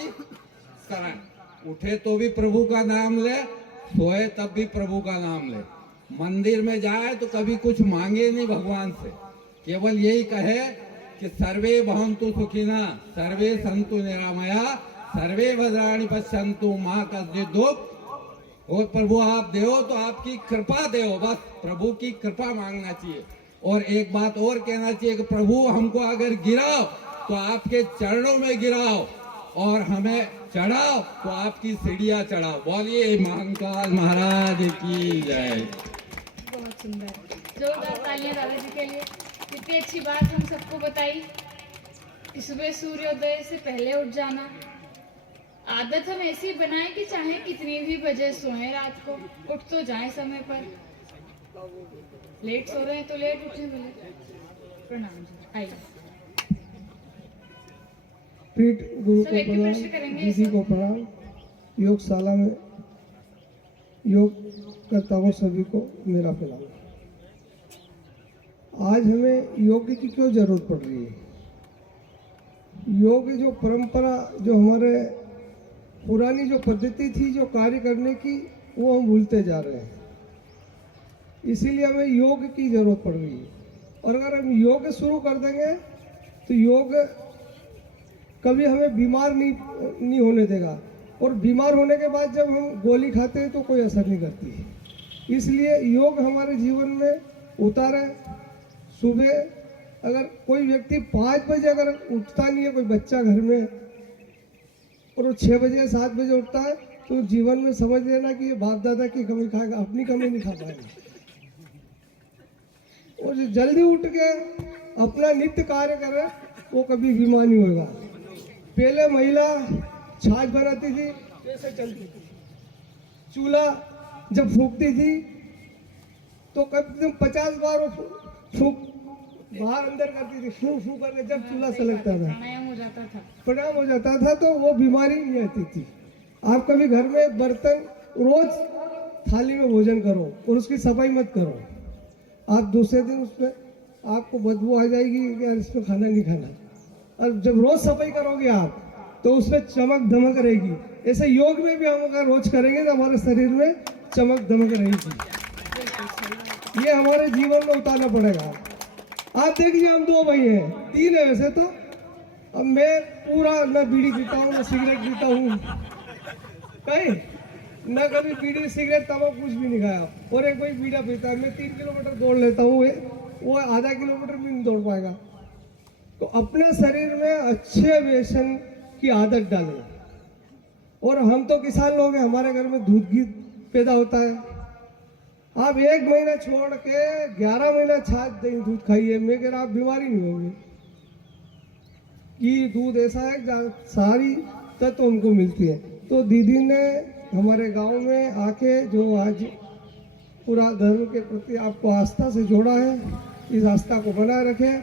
शरण। उठे तो भी प्रभु का नाम ले, सोए तब भी प्रभु का नाम ले। मंदिर में जाए तो कभी कुछ मांगे नहीं भगवान से, केवल यही कहे कि सर्वे भवन्तु सुखिनः, सर्वे सन्तु निरामया, सर्वे भद्राणि पश्यन्तु मा कश्चित् दुःख। और प्रभु आप देओ तो आपकी कृपा देओ, बस प्रभु की कृपा मांगना चाहिए। और एक बात और कहना चाहिए कि प्रभु हमको अगर गिराओ तो आपके चरणों में गिराओ, और हमें चढ़ाओ तो आपकी सीढ़ियां चढ़ाओ। बोलिए महंकाल महाराज की जय। बहुत सुंदर, जोरदार तालियां दादाजी के लिए। कितनी अच्छी बात हम सबको बताई कि सुबह सूर्योदय से पहले उठ जाना। आदत हम ऐसी बनाएं कि चाहे कितनी भी बजे सोएं, रात को उठ तो जाएं समय पर। लेट सो रहे हैं तो लेट उठे बोले। प्रणाम जी, आइए। पीठ गुरु सब को एक ही प्रणाम, प्रश्न करेंगे दीदी सब। को प्रणाम। योगशाला में योग करता हूँ, सभी को मेरा प्रणाम। आज हमें योग की क्यों जरूरत पड़ रही है? योग जो परंपरा, जो हमारे पुरानी जो पद्धति थी जो कार्य करने की, वो हम भूलते जा रहे हैं। इसीलिए हमें योग की जरूरत पड़ रही है। और अगर हम योग शुरू कर देंगे तो योग कभी हमें बीमार नहीं होने देगा। और बीमार होने के बाद जब हम गोली खाते हैं तो कोई असर नहीं करती है। इसलिए योग हमारे जीवन में उतारे। सुबह अगर कोई व्यक्ति 5 बजे अगर उठता नहीं है, कोई बच्चा घर में, और वो 6 बजे 7 बजे उठता है, तो जीवन में समझ लेना कि ये बाप दादा की कमी खाएगा, अपनी कमी नहीं खा पाएगा। और जो जल्दी उठ के अपना नित्य कार्य करे वो कभी बीमार नहीं होगा। पहले महिला छाछ बनाती थी, कैसे चलती थी, चूल्हा जब फूकती थी तो कभी 50 बार वो फूक बाहर अंदर करती थी, फू फू करके जब चूल्हा सलगता था, प्राणायाम हो जाता था। प्रणाम हो जाता था, तो वो बीमारी नहीं आती थी। आप कभी घर में बर्तन रोज थाली में भोजन करो और उसकी सफाई मत करो। आप दूसरे दिन उसमें आपको बदबू आ जाएगी कि यार इसमें खाना नहीं खाना। और जब रोज सफाई करोगे आप तो उसमें चमक धमक रहेगी। ऐसे योग में भी हम अगर रोज करेंगे तो हमारे शरीर में चमक धमक रहेगी। ये हमारे जीवन में उतारना पड़ेगा। आप देखिए, हम 2 भाई हैं, 3 है वैसे तो। अब मैं पूरा न बीड़ी पीता हूँ न सिगरेट पीता हूँ, कहीं न कभी बीड़ी सिगरेट तंबाकू कुछ भी नहीं खाया। और एक भाई बीड़ा पीता है। मैं 3 किलोमीटर दौड़ लेता हूँ, वो आधा किलोमीटर भी नहीं दौड़ पाएगा। तो अपने शरीर में अच्छे व्यसन की आदत डालें। और हम तो किसान लोग हैं, हमारे घर में दूध घी पैदा होता है। आप 1 महीना छोड़ के 11 महीना छाछ दही दूध खाइए, मैं कह रहा आप बीमारी नहीं होगी। कि दूध ऐसा है जहाँ सारी तत्व हमको मिलती है। तो दीदी ने हमारे गांव में आके जो आज पूरा धर्म के प्रति आपको आस्था से जोड़ा है, इस आस्था को बनाए रखें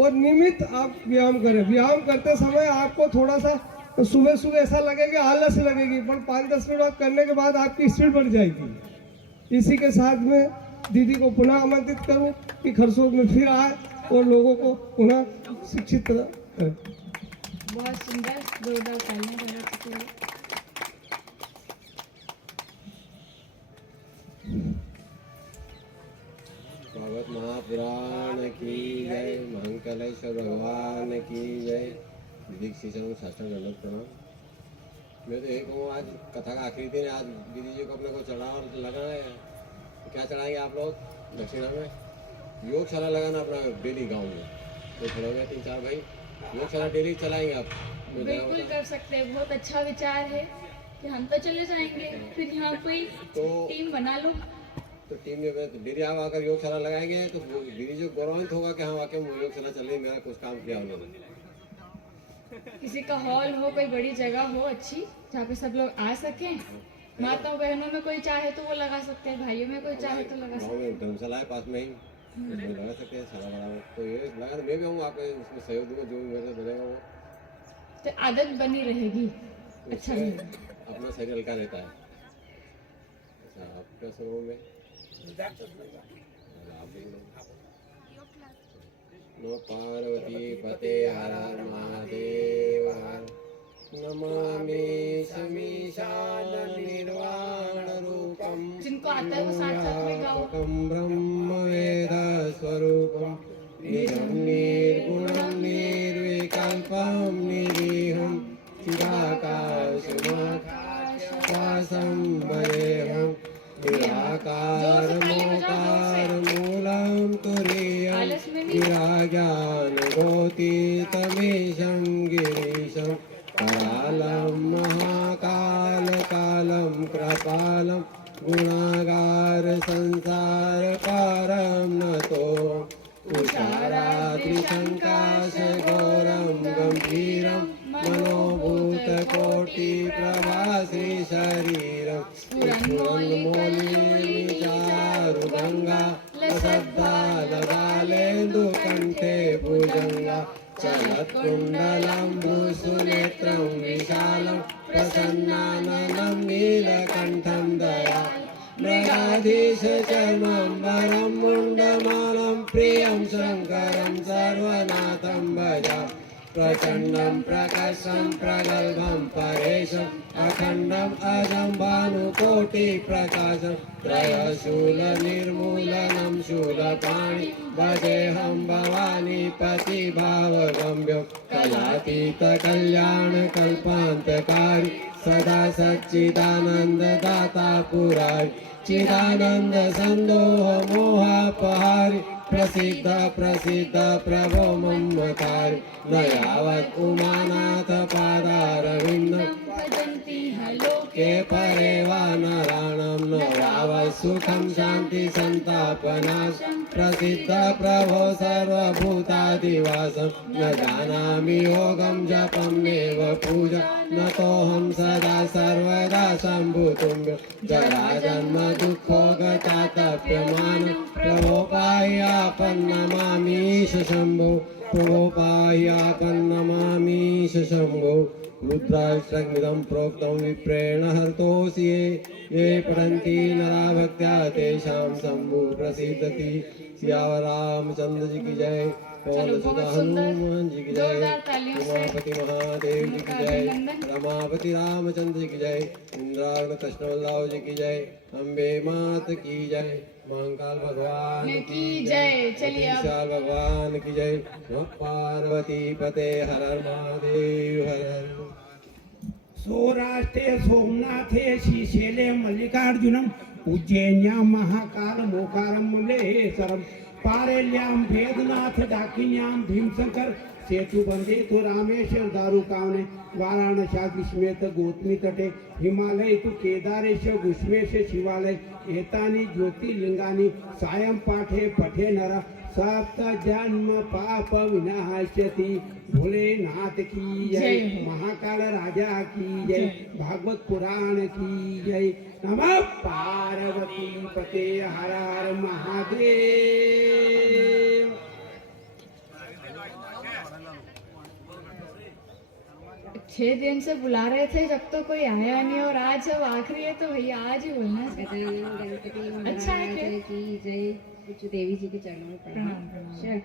और नियमित आप व्यायाम करें। व्यायाम करते समय आपको थोड़ा सा सुबह सुबह ऐसा लगेगा, आलस लगेगी, पर 5-10 मिनट बाद करने के बाद आपकी स्पीड बढ़ जाएगी। इसी के साथ में दीदी को पुनः आमंत्रित करूं कि खरसोग में फिर आए और लोगों को पुनः शिक्षित करें। बहुत सुंदर, जोरदार तालियां बजा सकते हैं। भागवत महापुराण की जय, महाकलेश्वर भगवान की जय। दीदी चरण साष्टांग दंडवत प्रणाम। मैं तो एक हूँ, आज कथा का आखिरी दिन है। आज दीदी जी को अपने को चढ़ावा लगाना है। क्या चढ़ाएंगे आप लोग? दक्षिणा में योगशाला लगाना अपना डेली गांव में। तो खड़े हुए 3-4 भाई, योगशाला डेली चलाएंगे आप? बिल्कुल कर सकते हैं, बहुत अच्छा विचार है कि हम तो चले जाएंगे, फिर यहाँ कोई तो टीम बना लो। तो टीम में डेली आप आकर योगशाला लगाएंगे तो दीदी जी को गौरवान्वित होगा कि हाँ वाकई में योगशाला चल रही, मेरा कुछ काम किया उन्होंने। किसी का हॉल हो, कोई बड़ी जगह हो अच्छी जहाँ पे सब लोग आ सकें। माताओं बहनों में कोई चाहे तो वो लगा सकते हैं, भाइयों में कोई चाहे तो लगा सकते गाँव में धर्मशाला है पास में ही, उसमें लगा सकते हैं सारा बड़ा। तो ये लगा, मैं भी हूँ आपके उसमें सहयोग दूंगा, जो भी मेरे से बनेगा वो। हैं। तो आदत बनी रहेगी, अच्छा उससे रहेगा। अपना शरीर हल्का रहता है। अच्छा, आपका समूह में आप भी लोग। नमो पार्वती पते हर हर महादेव। नमामि शमीशान निर्वाण रूपम जिनको आता है वो साथ साथ में गाओ। ब्रह्म वेद स्वरूपम निजं निर्गुणं निर्विकल्पं निरीहं चिदाकाशमाकाशं भजेऽहं निराकारमोकारमूलं तुरीयं विराज्ञानगोतीतमीशं गिरीशं करालं महाकालकालं कृपालं गुणागार संसारकारं नतो तुषारात्रिशङ्काशगौरं गम्भीरं मनोभूतकोटिप्रभाश्री शरीरं स्फुरन्मौलिचारुगङ्गा लसद्दालबालेन्दुकण्ठे भुजङ्गा चलत्कुण्डलं भ्रूसुनेत्रं विशालं प्रसन्नाननं नीलकण्ठं दया मृगाधीशचर्मम्बरं मुण्डमालं प्रियं शङ्करं सर्वनाथं भजा प्रचण्डं प्रकर्षं प्रगल्भं परेशम् अखण्डम् अजं भानुकोटिप्रकाशं त्रयशूलनिर्मूलनं शूलपाणि भजेऽहं भवानीपतिभावगम्यं कलातीतकल्याणकल्पान्तकारी सदा सच्चिदानन्ददाता पुरारि चिदानन्दसन्दोह मोहापहारि प्रसिद्ध प्रसिद्ध प्रभो मम्मतारि न यावत् उमानाथ पादारविन्दं भजन्ति लोके के परे वा नराणां न यावत् सुखं शान्ति सन्तापनाशं प्रसिद्ध प्रभो सर्वभूतादिवासं न जानामि योगं जपं नैव पूजा न तोऽहं सदा सर्वदा शम्भुतुम्य जराजन्म दुःखो गतातप्यमानं प्रभो पाह्यापन्नमामीश शम्भो प्रभो पाह्यापन्नमामीश शम्भो रुद्राष्टकमिदं प्रोक्तं विप्रेण हर्तोऽसि ये ये पठन्ति नरा भक्त्या तेषां शम्भु प्रसीदति। सियावर रामचंद्र जी की जय। पवन सुत हनुमान जी की जय। जोरदार तालियों से उमापति महादेव जी की उनका जय। अभिनंदन। रमापति रामचंद्र जी की जय। इंद्राग्न कृष्ण बल्लभ जी की जय। अम्बे मात की जय। महाकाल भगवान की जय। चलिए अब विशाल भगवान की जय। नमः पार्वती पते हर हर महादेव हर हर। सौराष्ट्रे सोमनाथे श्रीशैले मल्लिकार्जुनम उज्जैन्यां महाकाल मोकारम मल्लेश्वरम पारेल्यां वेदनाथ दाकिन्यां भीमशंकर सेतु बंदे तो रामेश्वर दारुकावने वाराणसा ग्रीष्मेत गौतमी तटे हिमालय तु केदारेश गुष्मेश शिवालय एतानि ज्योतिर्लिंगानि सायं पाठे पठे नर सप्त जन्म पाप विनाशति। भोलेनाथ की जय। जय हो। महाकाल राजा की जय। भागवत पुराण की जय। नमः पार्वती पते हर हर महादेव। 6 दिन से बुला रहे थे जब तो कोई आया नहीं और आज जब आखिरी है तो भैया आज ही बोलना चाहिए। गणपति अच्छा है महाराज क्या? की जय। कुछ देवी जी के चरणों में प्रणाम। प्रणाम, प्रणाम। श्री-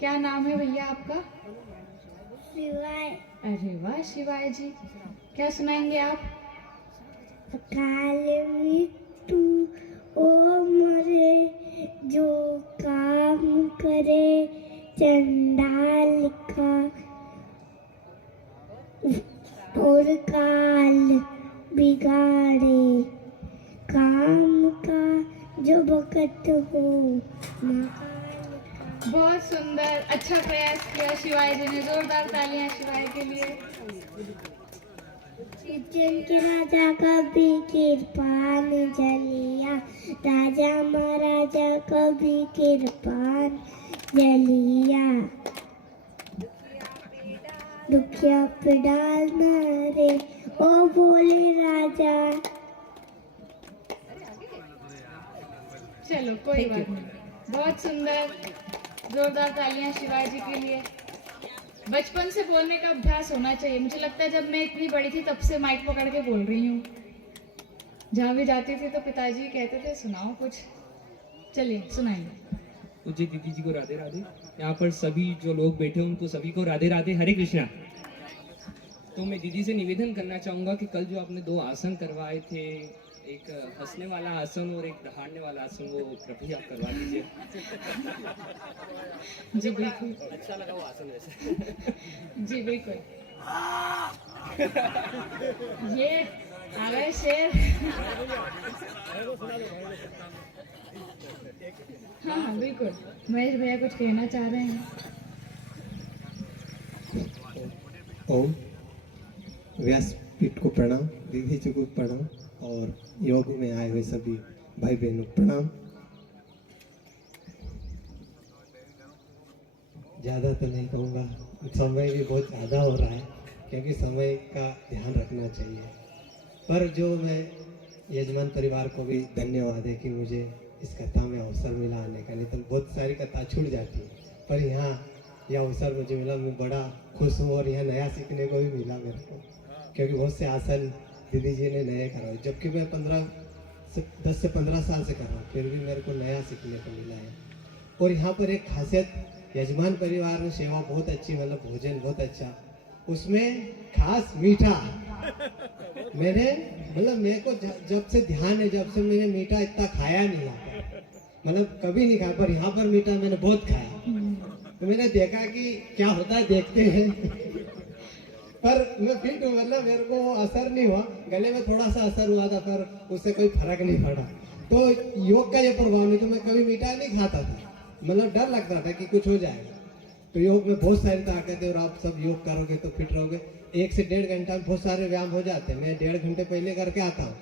क्या नाम है भैया आपका? शिवाय अरे वाह शिवाय जी, क्या सुनाएंगे आप? काल मृत्यु ओ मरे जो काम करे चंडाल का और काल बिगाड़े काम का जो बकत हो महाकाल का। बहुत सुंदर, अच्छा प्रयास किया शिवाय जी ने। जोरदार तालियां शिवाय के लिए। उज्जैन के राजा कभी कृपान जलिया राजा महाराजा कभी कृपान जलिया दुखिया पे डाल रे ओ बोले राजा। चलो कोई बात नहीं, बहुत सुंदर। जोरदार तालियां शिवाय जी के लिए। बचपन से बोलने का अभ्यास होना चाहिए। मुझे लगता है जब मैं इतनी बड़ी थी तब से माइक पकड़ के बोल रही हूँ। जहाँ भी जाती थी तो पिताजी कहते थे सुनाओ कुछ। चलिए सुनाइए। पूज्य दीदी जी को राधे राधे। यहाँ पर सभी जो लोग बैठे हैं उनको सभी को राधे राधे, हरे कृष्णा। तो मैं दीदी से निवेदन करना चाहूँगा कि कल जो आपने 2 आसन करवाए थे, एक हंसने वाला आसन और एक दहाड़ने वाला आसन, वो कृपया आप करवा दीजिए। जी बिल्कुल, अच्छा लगा वो आसन वैसे। जी बिल्कुल। ये आ गए शेर। हाँ हाँ बिल्कुल, महेश भैया कुछ कहना चाह रहे हैं। ओम व्यासपीठ को प्रणाम, दीदी जी को प्रणाम और योग में आए हुए सभी भाई बहनों को प्रणाम। ज़्यादा तो नहीं कहूँगा, समय भी बहुत ज़्यादा हो रहा है क्योंकि समय का ध्यान रखना चाहिए। पर जो मैं यजमान परिवार को भी धन्यवाद है कि मुझे इस कथा में अवसर मिला आने का, नहीं तो बहुत सारी कथा छूट जाती है। पर यहाँ यह अवसर मुझे मिला, मैं बड़ा खुश हूँ और यहाँ नया सीखने को भी मिला मेरे को, क्योंकि बहुत से आसन दीदी जी ने नए करवाए, जबकि मैं 10 से 15 साल से कर रहा हूँ, फिर भी मेरे को नया सीखने को मिला है। और यहाँ पर एक खासियत, यजमान परिवार में सेवा बहुत अच्छी, मतलब भोजन बहुत अच्छा, उसमें खास मीठा। मैंने मतलब मेरे को जब से ध्यान है, जब से मैंने मीठा इतना खाया नहीं यहाँ पर, मतलब कभी नहीं खाया, पर यहाँ पर मीठा मैंने बहुत खाया। तो मैंने देखा कि क्या होता है, देखते हैं। पर मैं फिट हूँ, मतलब मेरे को असर नहीं हुआ, गले में थोड़ा सा असर हुआ था, पर उससे कोई फर्क नहीं पड़ा। तो योग का ये प्रभाव नहीं, तो मैं कभी मीठा नहीं खाता था, मतलब डर लगता था कि कुछ हो जाएगा। तो योग में बहुत सारी ताकत है और आप सब योग करोगे तो फिट रहोगे। 1 से 1.5 घंटा में बहुत सारे व्यायाम हो जाते हैं। मैं 1.5 घंटे पहले करके आता हूँ,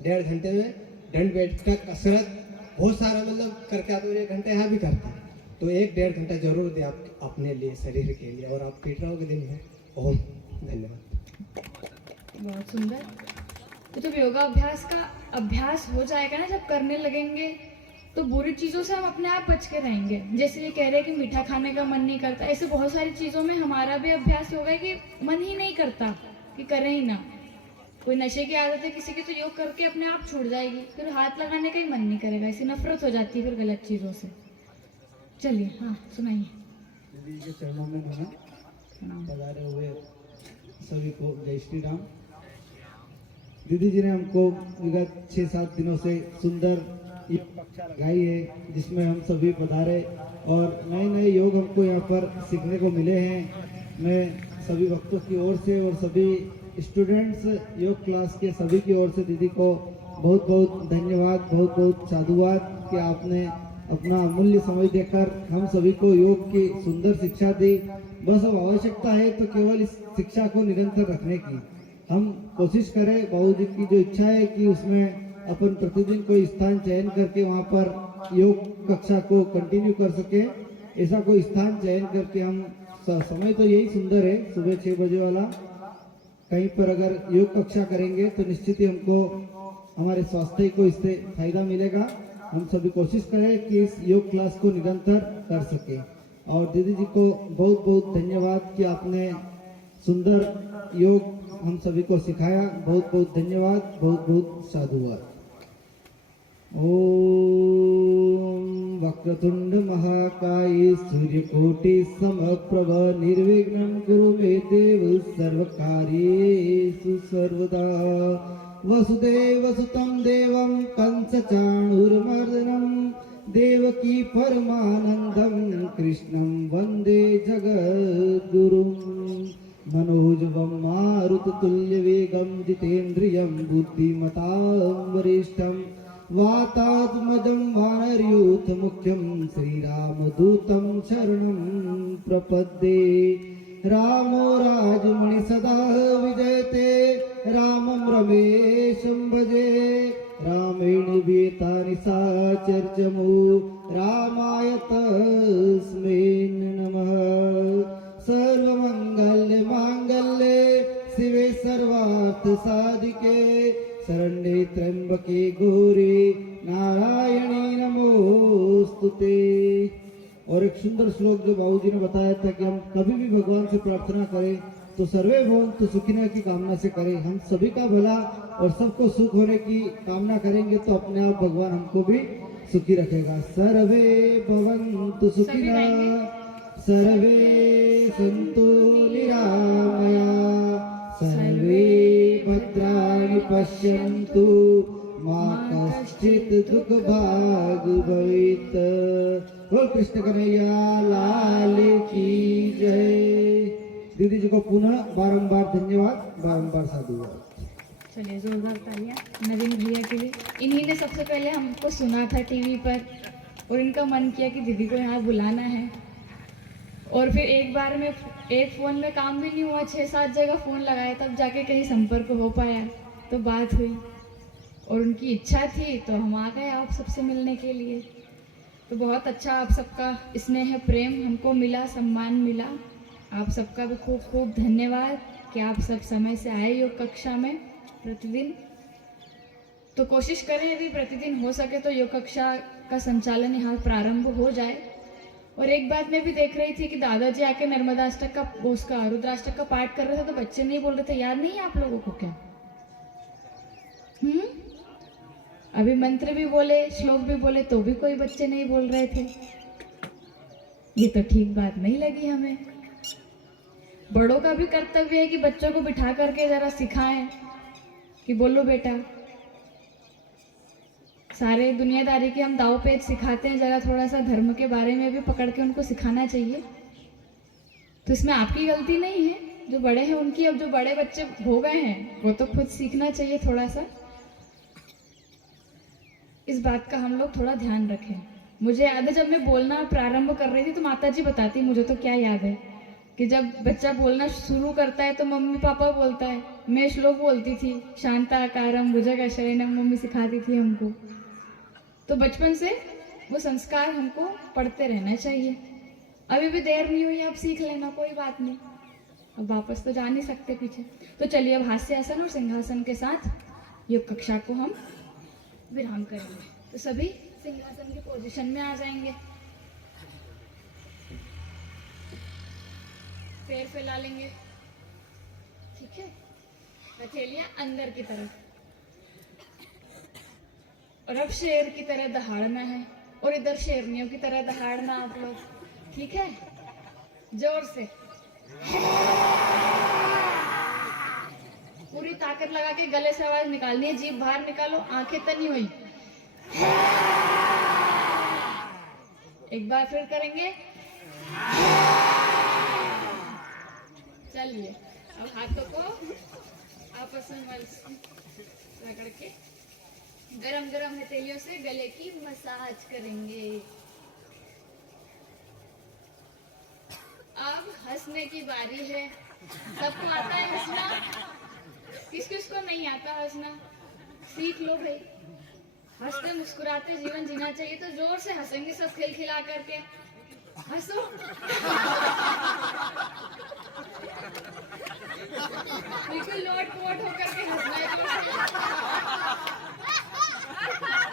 1.5 घंटे में दंड बैठक कसरत बहुत सारा मतलब करके आता हूँ, 1 घंटे यहाँ भी करता हूँ। तो 1-1.5 घंटा जरूर दे आप अपने लिए, शरीर के लिए, और आप फिट रहोगे दिन में। ओम, धन्यवाद। बहुत सुंदर। तो जब योगाभ्यास का अभ्यास हो जाएगा ना, जब करने लगेंगे तो बुरी चीज़ों से हम अपने आप बच के रहेंगे। जैसे ये कह रहे हैं कि मीठा खाने का मन नहीं करता, ऐसे बहुत सारी चीज़ों में हमारा भी अभ्यास होगा कि मन ही नहीं करता कि करें ही ना। कोई नशे की आदत है किसी की, तो योग करके अपने आप छूट जाएगी, फिर हाथ लगाने का ही मन नहीं करेगा, ऐसी नफरत हो जाती है फिर गलत चीज़ों से। चलिए, हाँ सुनाइए। दीदी के चरणों में नमन। पधारे हुए सभी को जय श्री राम। दीदी जी ने हमको विगत 6-7 दिनों से सुंदर योग कक्षा लगाई है, जिसमें हम सभी पधारे और नए नए योग हमको यहाँ पर सीखने को मिले हैं। मैं सभी भक्तों की ओर से और सभी स्टूडेंट्स योग क्लास के सभी की ओर से दीदी को बहुत बहुत धन्यवाद, बहुत बहुत साधुवाद कि आपने अपना अमूल्य समय देकर हम सभी को योग की सुंदर शिक्षा दी। बस अब आवश्यकता है तो केवल इस शिक्षा को निरंतर रखने की। हम कोशिश करें, बाबूजी की जो इच्छा है कि उसमें अपन प्रतिदिन कोई स्थान चयन करके वहाँ पर योग कक्षा को कंटिन्यू कर सके। ऐसा कोई स्थान चयन करके हम समय तो यही सुंदर है, सुबह 6 बजे वाला कहीं पर अगर योग कक्षा करेंगे तो निश्चित ही हमको हमारे स्वास्थ्य को इससे फायदा मिलेगा। हम सभी कोशिश करें कि इस योग क्लास को निरंतर कर सके। और दीदी जी को बहुत बहुत धन्यवाद कि आपने सुंदर योग हम सभी को सिखाया। बहुत बहुत धन्यवाद, बहुत बहुत साधुवाद। ओम वक्रतुंड महाकाय सूर्यकोटि समप्रभ निर्विघ्नं कुरु मे देव सर्वकार्येषु सर्वदा। वसुदेवसुतं देवं कंसचाणूरमर्दनं देवकी परमानन्दं कृष्णं वन्दे जगद्गुरुं। मनोजवं मारुततुल्यवेगं जितेन्द्रियं बुद्धिमतां वरिष्ठं वातात्मजं वानरयूथमुख्यं श्रीरामदूतं शरणं प्रपद्ये। रामो राजमणि सदा विजयते रामं रमेशं भजे। रामेण वेतानि साचर्चमु रामाय तस्मै नमः। सर्वमंगल्य मांगल्ये शिवे सर्वार्थ साधिके शरण्ये त्र्यंबके गौरी नारायणी नमोस्तुते। और एक सुंदर श्लोक जो बाबूजी ने बताया था कि हम कभी भी भगवान से प्रार्थना करें तो सर्वे भवन्तु सुखिनः की कामना से करें। हम सभी का भला और सबको सुख होने की कामना करेंगे तो अपने आप भगवान हमको भी सुखी रखेगा। सर्वे भवन्तु सुखिनः, सर्वे सन्तु निरामया, सर्वे भद्राणि पश्यन्तु मा कश्चित् दुःखभाग् भवेत्। बोल कृष्ण कन्हैया लाल की जय। दीदी जी को पुनः बारंबार धन्यवाद, बारंबार साधुवाद। चलिए जोरदार तालियां नवीन भैया के लिए। इन्हीं ने सबसे पहले हमको सुना था टीवी पर और इनका मन किया कि दीदी को यहाँ बुलाना है। और फिर एक बार में एक फ़ोन में काम भी नहीं हुआ, 6-7 जगह फ़ोन लगाया तब जाके कहीं संपर्क हो पाया, तो बात हुई और उनकी इच्छा थी तो हम आ गए आप सबसे मिलने के लिए। तो बहुत अच्छा आप सबका स्नेह प्रेम हमको मिला, सम्मान मिला। आप सबका भी खूब खूब धन्यवाद कि आप सब समय से आए योग कक्षा में प्रतिदिन। तो कोशिश करें यदि प्रतिदिन हो सके तो योग कक्षा का संचालन यहाँ प्रारंभ हो जाए। और एक बात मैं भी देख रही थी कि दादाजी आके नर्मदाष्टक का उसका रुद्राष्टक का पाठ कर रहे थे तो बच्चे नहीं बोल रहे थे। याद नहीं है आप लोगों को क्या? अभी मंत्र भी बोले, श्लोक भी बोले तो भी कोई बच्चे नहीं बोल रहे थे। ये तो ठीक बात नहीं लगी हमें। बड़ों का भी कर्तव्य है कि बच्चों को बिठा करके जरा सिखाएं कि बोलो बेटा। सारे दुनियादारी के हम दाव पेच सिखाते हैं, जरा थोड़ा सा धर्म के बारे में भी पकड़ के उनको सिखाना चाहिए। तो इसमें आपकी गलती नहीं है, जो बड़े हैं उनकी। अब जो बड़े बच्चे हो गए हैं वो तो खुद सीखना चाहिए थोड़ा सा। इस बात का हम लोग थोड़ा ध्यान रखें। मुझे याद है जब मैं बोलना प्रारंभ कर रही थी तो माताजी बताती, मुझे तो क्या याद है कि जब बच्चा बोलना शुरू करता है तो मम्मी पापा बोलता है, मैं श्लोक बोलती थी, शांताकारं भुजगशयनं, मम्मी सिखाती थी हमको। तो बचपन से वो संस्कार हमको पढ़ते रहना चाहिए। अभी भी देर नहीं हुई, आप सीख लेना, कोई बात नहीं। अब वापस तो जा नहीं सकते पीछे। तो चलिए अब हास्यासन और सिंहासन के साथ योग कक्षा को हम विराम करेंगे। तो सभी सिंहासन की पोजीशन में आ जाएंगे, पैर फैला लेंगे, ठीक है। हथेलियां अंदर की तरफ। और अब शेर की तरह दहाड़ना है और इधर शेरनियों की तरह दहाड़ना आप लोग, ठीक है? जोर से पूरी ताकत लगा के गले से आवाज निकालनी है, जीभ बाहर निकालो, आंखें तनी हुई। एक बार फिर करेंगे। चलिए अब हाथों को आपस में रगड़ के गरम गरम हथेलियों से गले की मसाज करेंगे। अब हंसने की बारी है। सबको आता है हंसना? किस किस को नहीं आता हंसना? सीख लो भाई, हंसते मुस्कुराते जीवन जीना चाहिए। तो जोर से हंसेंगे सब खिलखिला करके। हंसो। बिल्कुल लोट पोट होकर के हंसना है जोर से।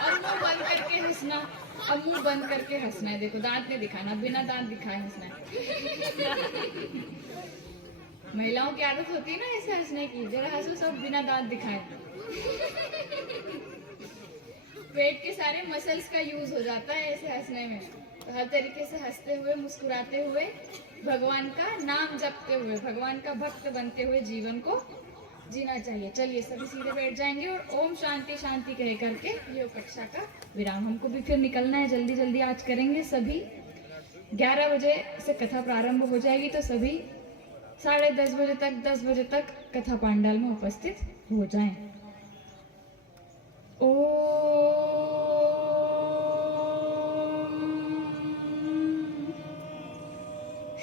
और मुंह बंद करके हंसना। अब मुंह बंद करके हंसना है। देखो दांत नहीं दिखाना, बिना दांत दिखाए हंसना है। महिलाओं की आदत होती है ना ऐसे हंसने की, जरा हंसो सब बिना दांत दिखाए। पेट के सारे मसल्स का यूज हो जाता है ऐसे हंसने में। तो हर तरीके से हंसते हुए मुस्कुराते हुए भगवान का नाम जपते हुए भगवान का भक्त बनते हुए जीवन को जीना चाहिए। चलिए सभी सीधे बैठ जाएंगे और ओम शांति शांति कह करके योग कक्षा का विराम। हमको भी फिर निकलना है, जल्दी जल्दी आज करेंगे सभी। 11 बजे से कथा प्रारंभ हो जाएगी, तो सभी 10:30 बजे तक 10 बजे तक कथा पांडाल में उपस्थित हो जाएं।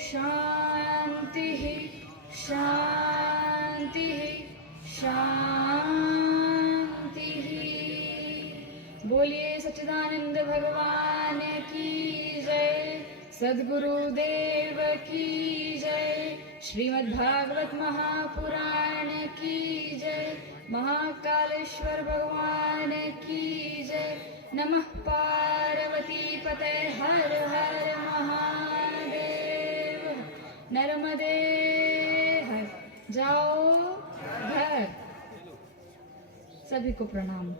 शांति शांति शांति। बोलिए सच्चिदानंद भगवान की जय, सद्गुरुदेव की जय, श्रीमद् भागवत महापुराण की जय, महाकालेश्वर भगवान की जय। नमः पार्वती पते हर हर महादेव। नर्मदे हर। जाओ घर। सभी को प्रणाम।